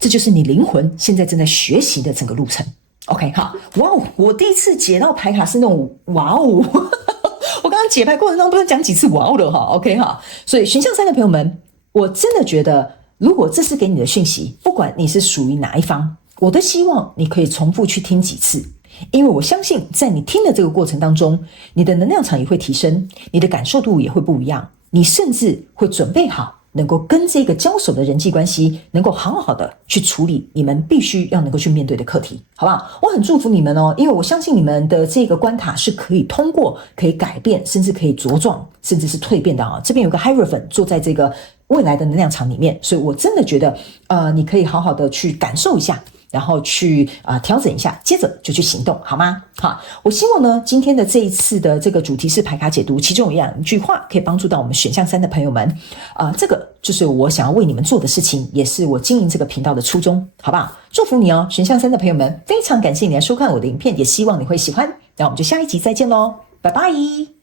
這就是你靈魂現在正在學習的整個路程。OK， 好，哇哦，我第一次解到牌卡是那種哇哦，我剛剛解牌過程當中不知道講幾次哇哦了哈。OK 哈，所以選項3的朋友們，我真的覺得，如果這是給你的訊息，不管你是屬於哪一方，我都希望你可以重複去聽幾次，因為我相信在你聽的這個過程當中，你的能量場也會提升，你的感受度也會不一樣，你甚至會準備好能夠跟這個交手的人際關係，能夠好好的去處理你們必須要能夠去面對的課題，好不好？我很祝福你們哦，因為我相信你們的這個關卡是可以通過，可以改變，甚至可以茁壯，甚至是蛻變的啊。這邊有個 Hierophant 坐在這個未來的能量場裡面，所以我真的覺得，你可以好好的去感受一下。然後去調整一下，接着就去行動，好嗎？好，我希望呢，今天的這一次的這個主題式牌卡解讀，其中有一句話可以幫助到我們選項3的朋友們，這個就是我想要為你們做的事情，也是我經營這個頻道的初衷，好不好？祝福你哦，選項3的朋友們，非常感謝你來收看我的影片，也希望你會喜歡。那我們就下一集再見嘍，拜拜。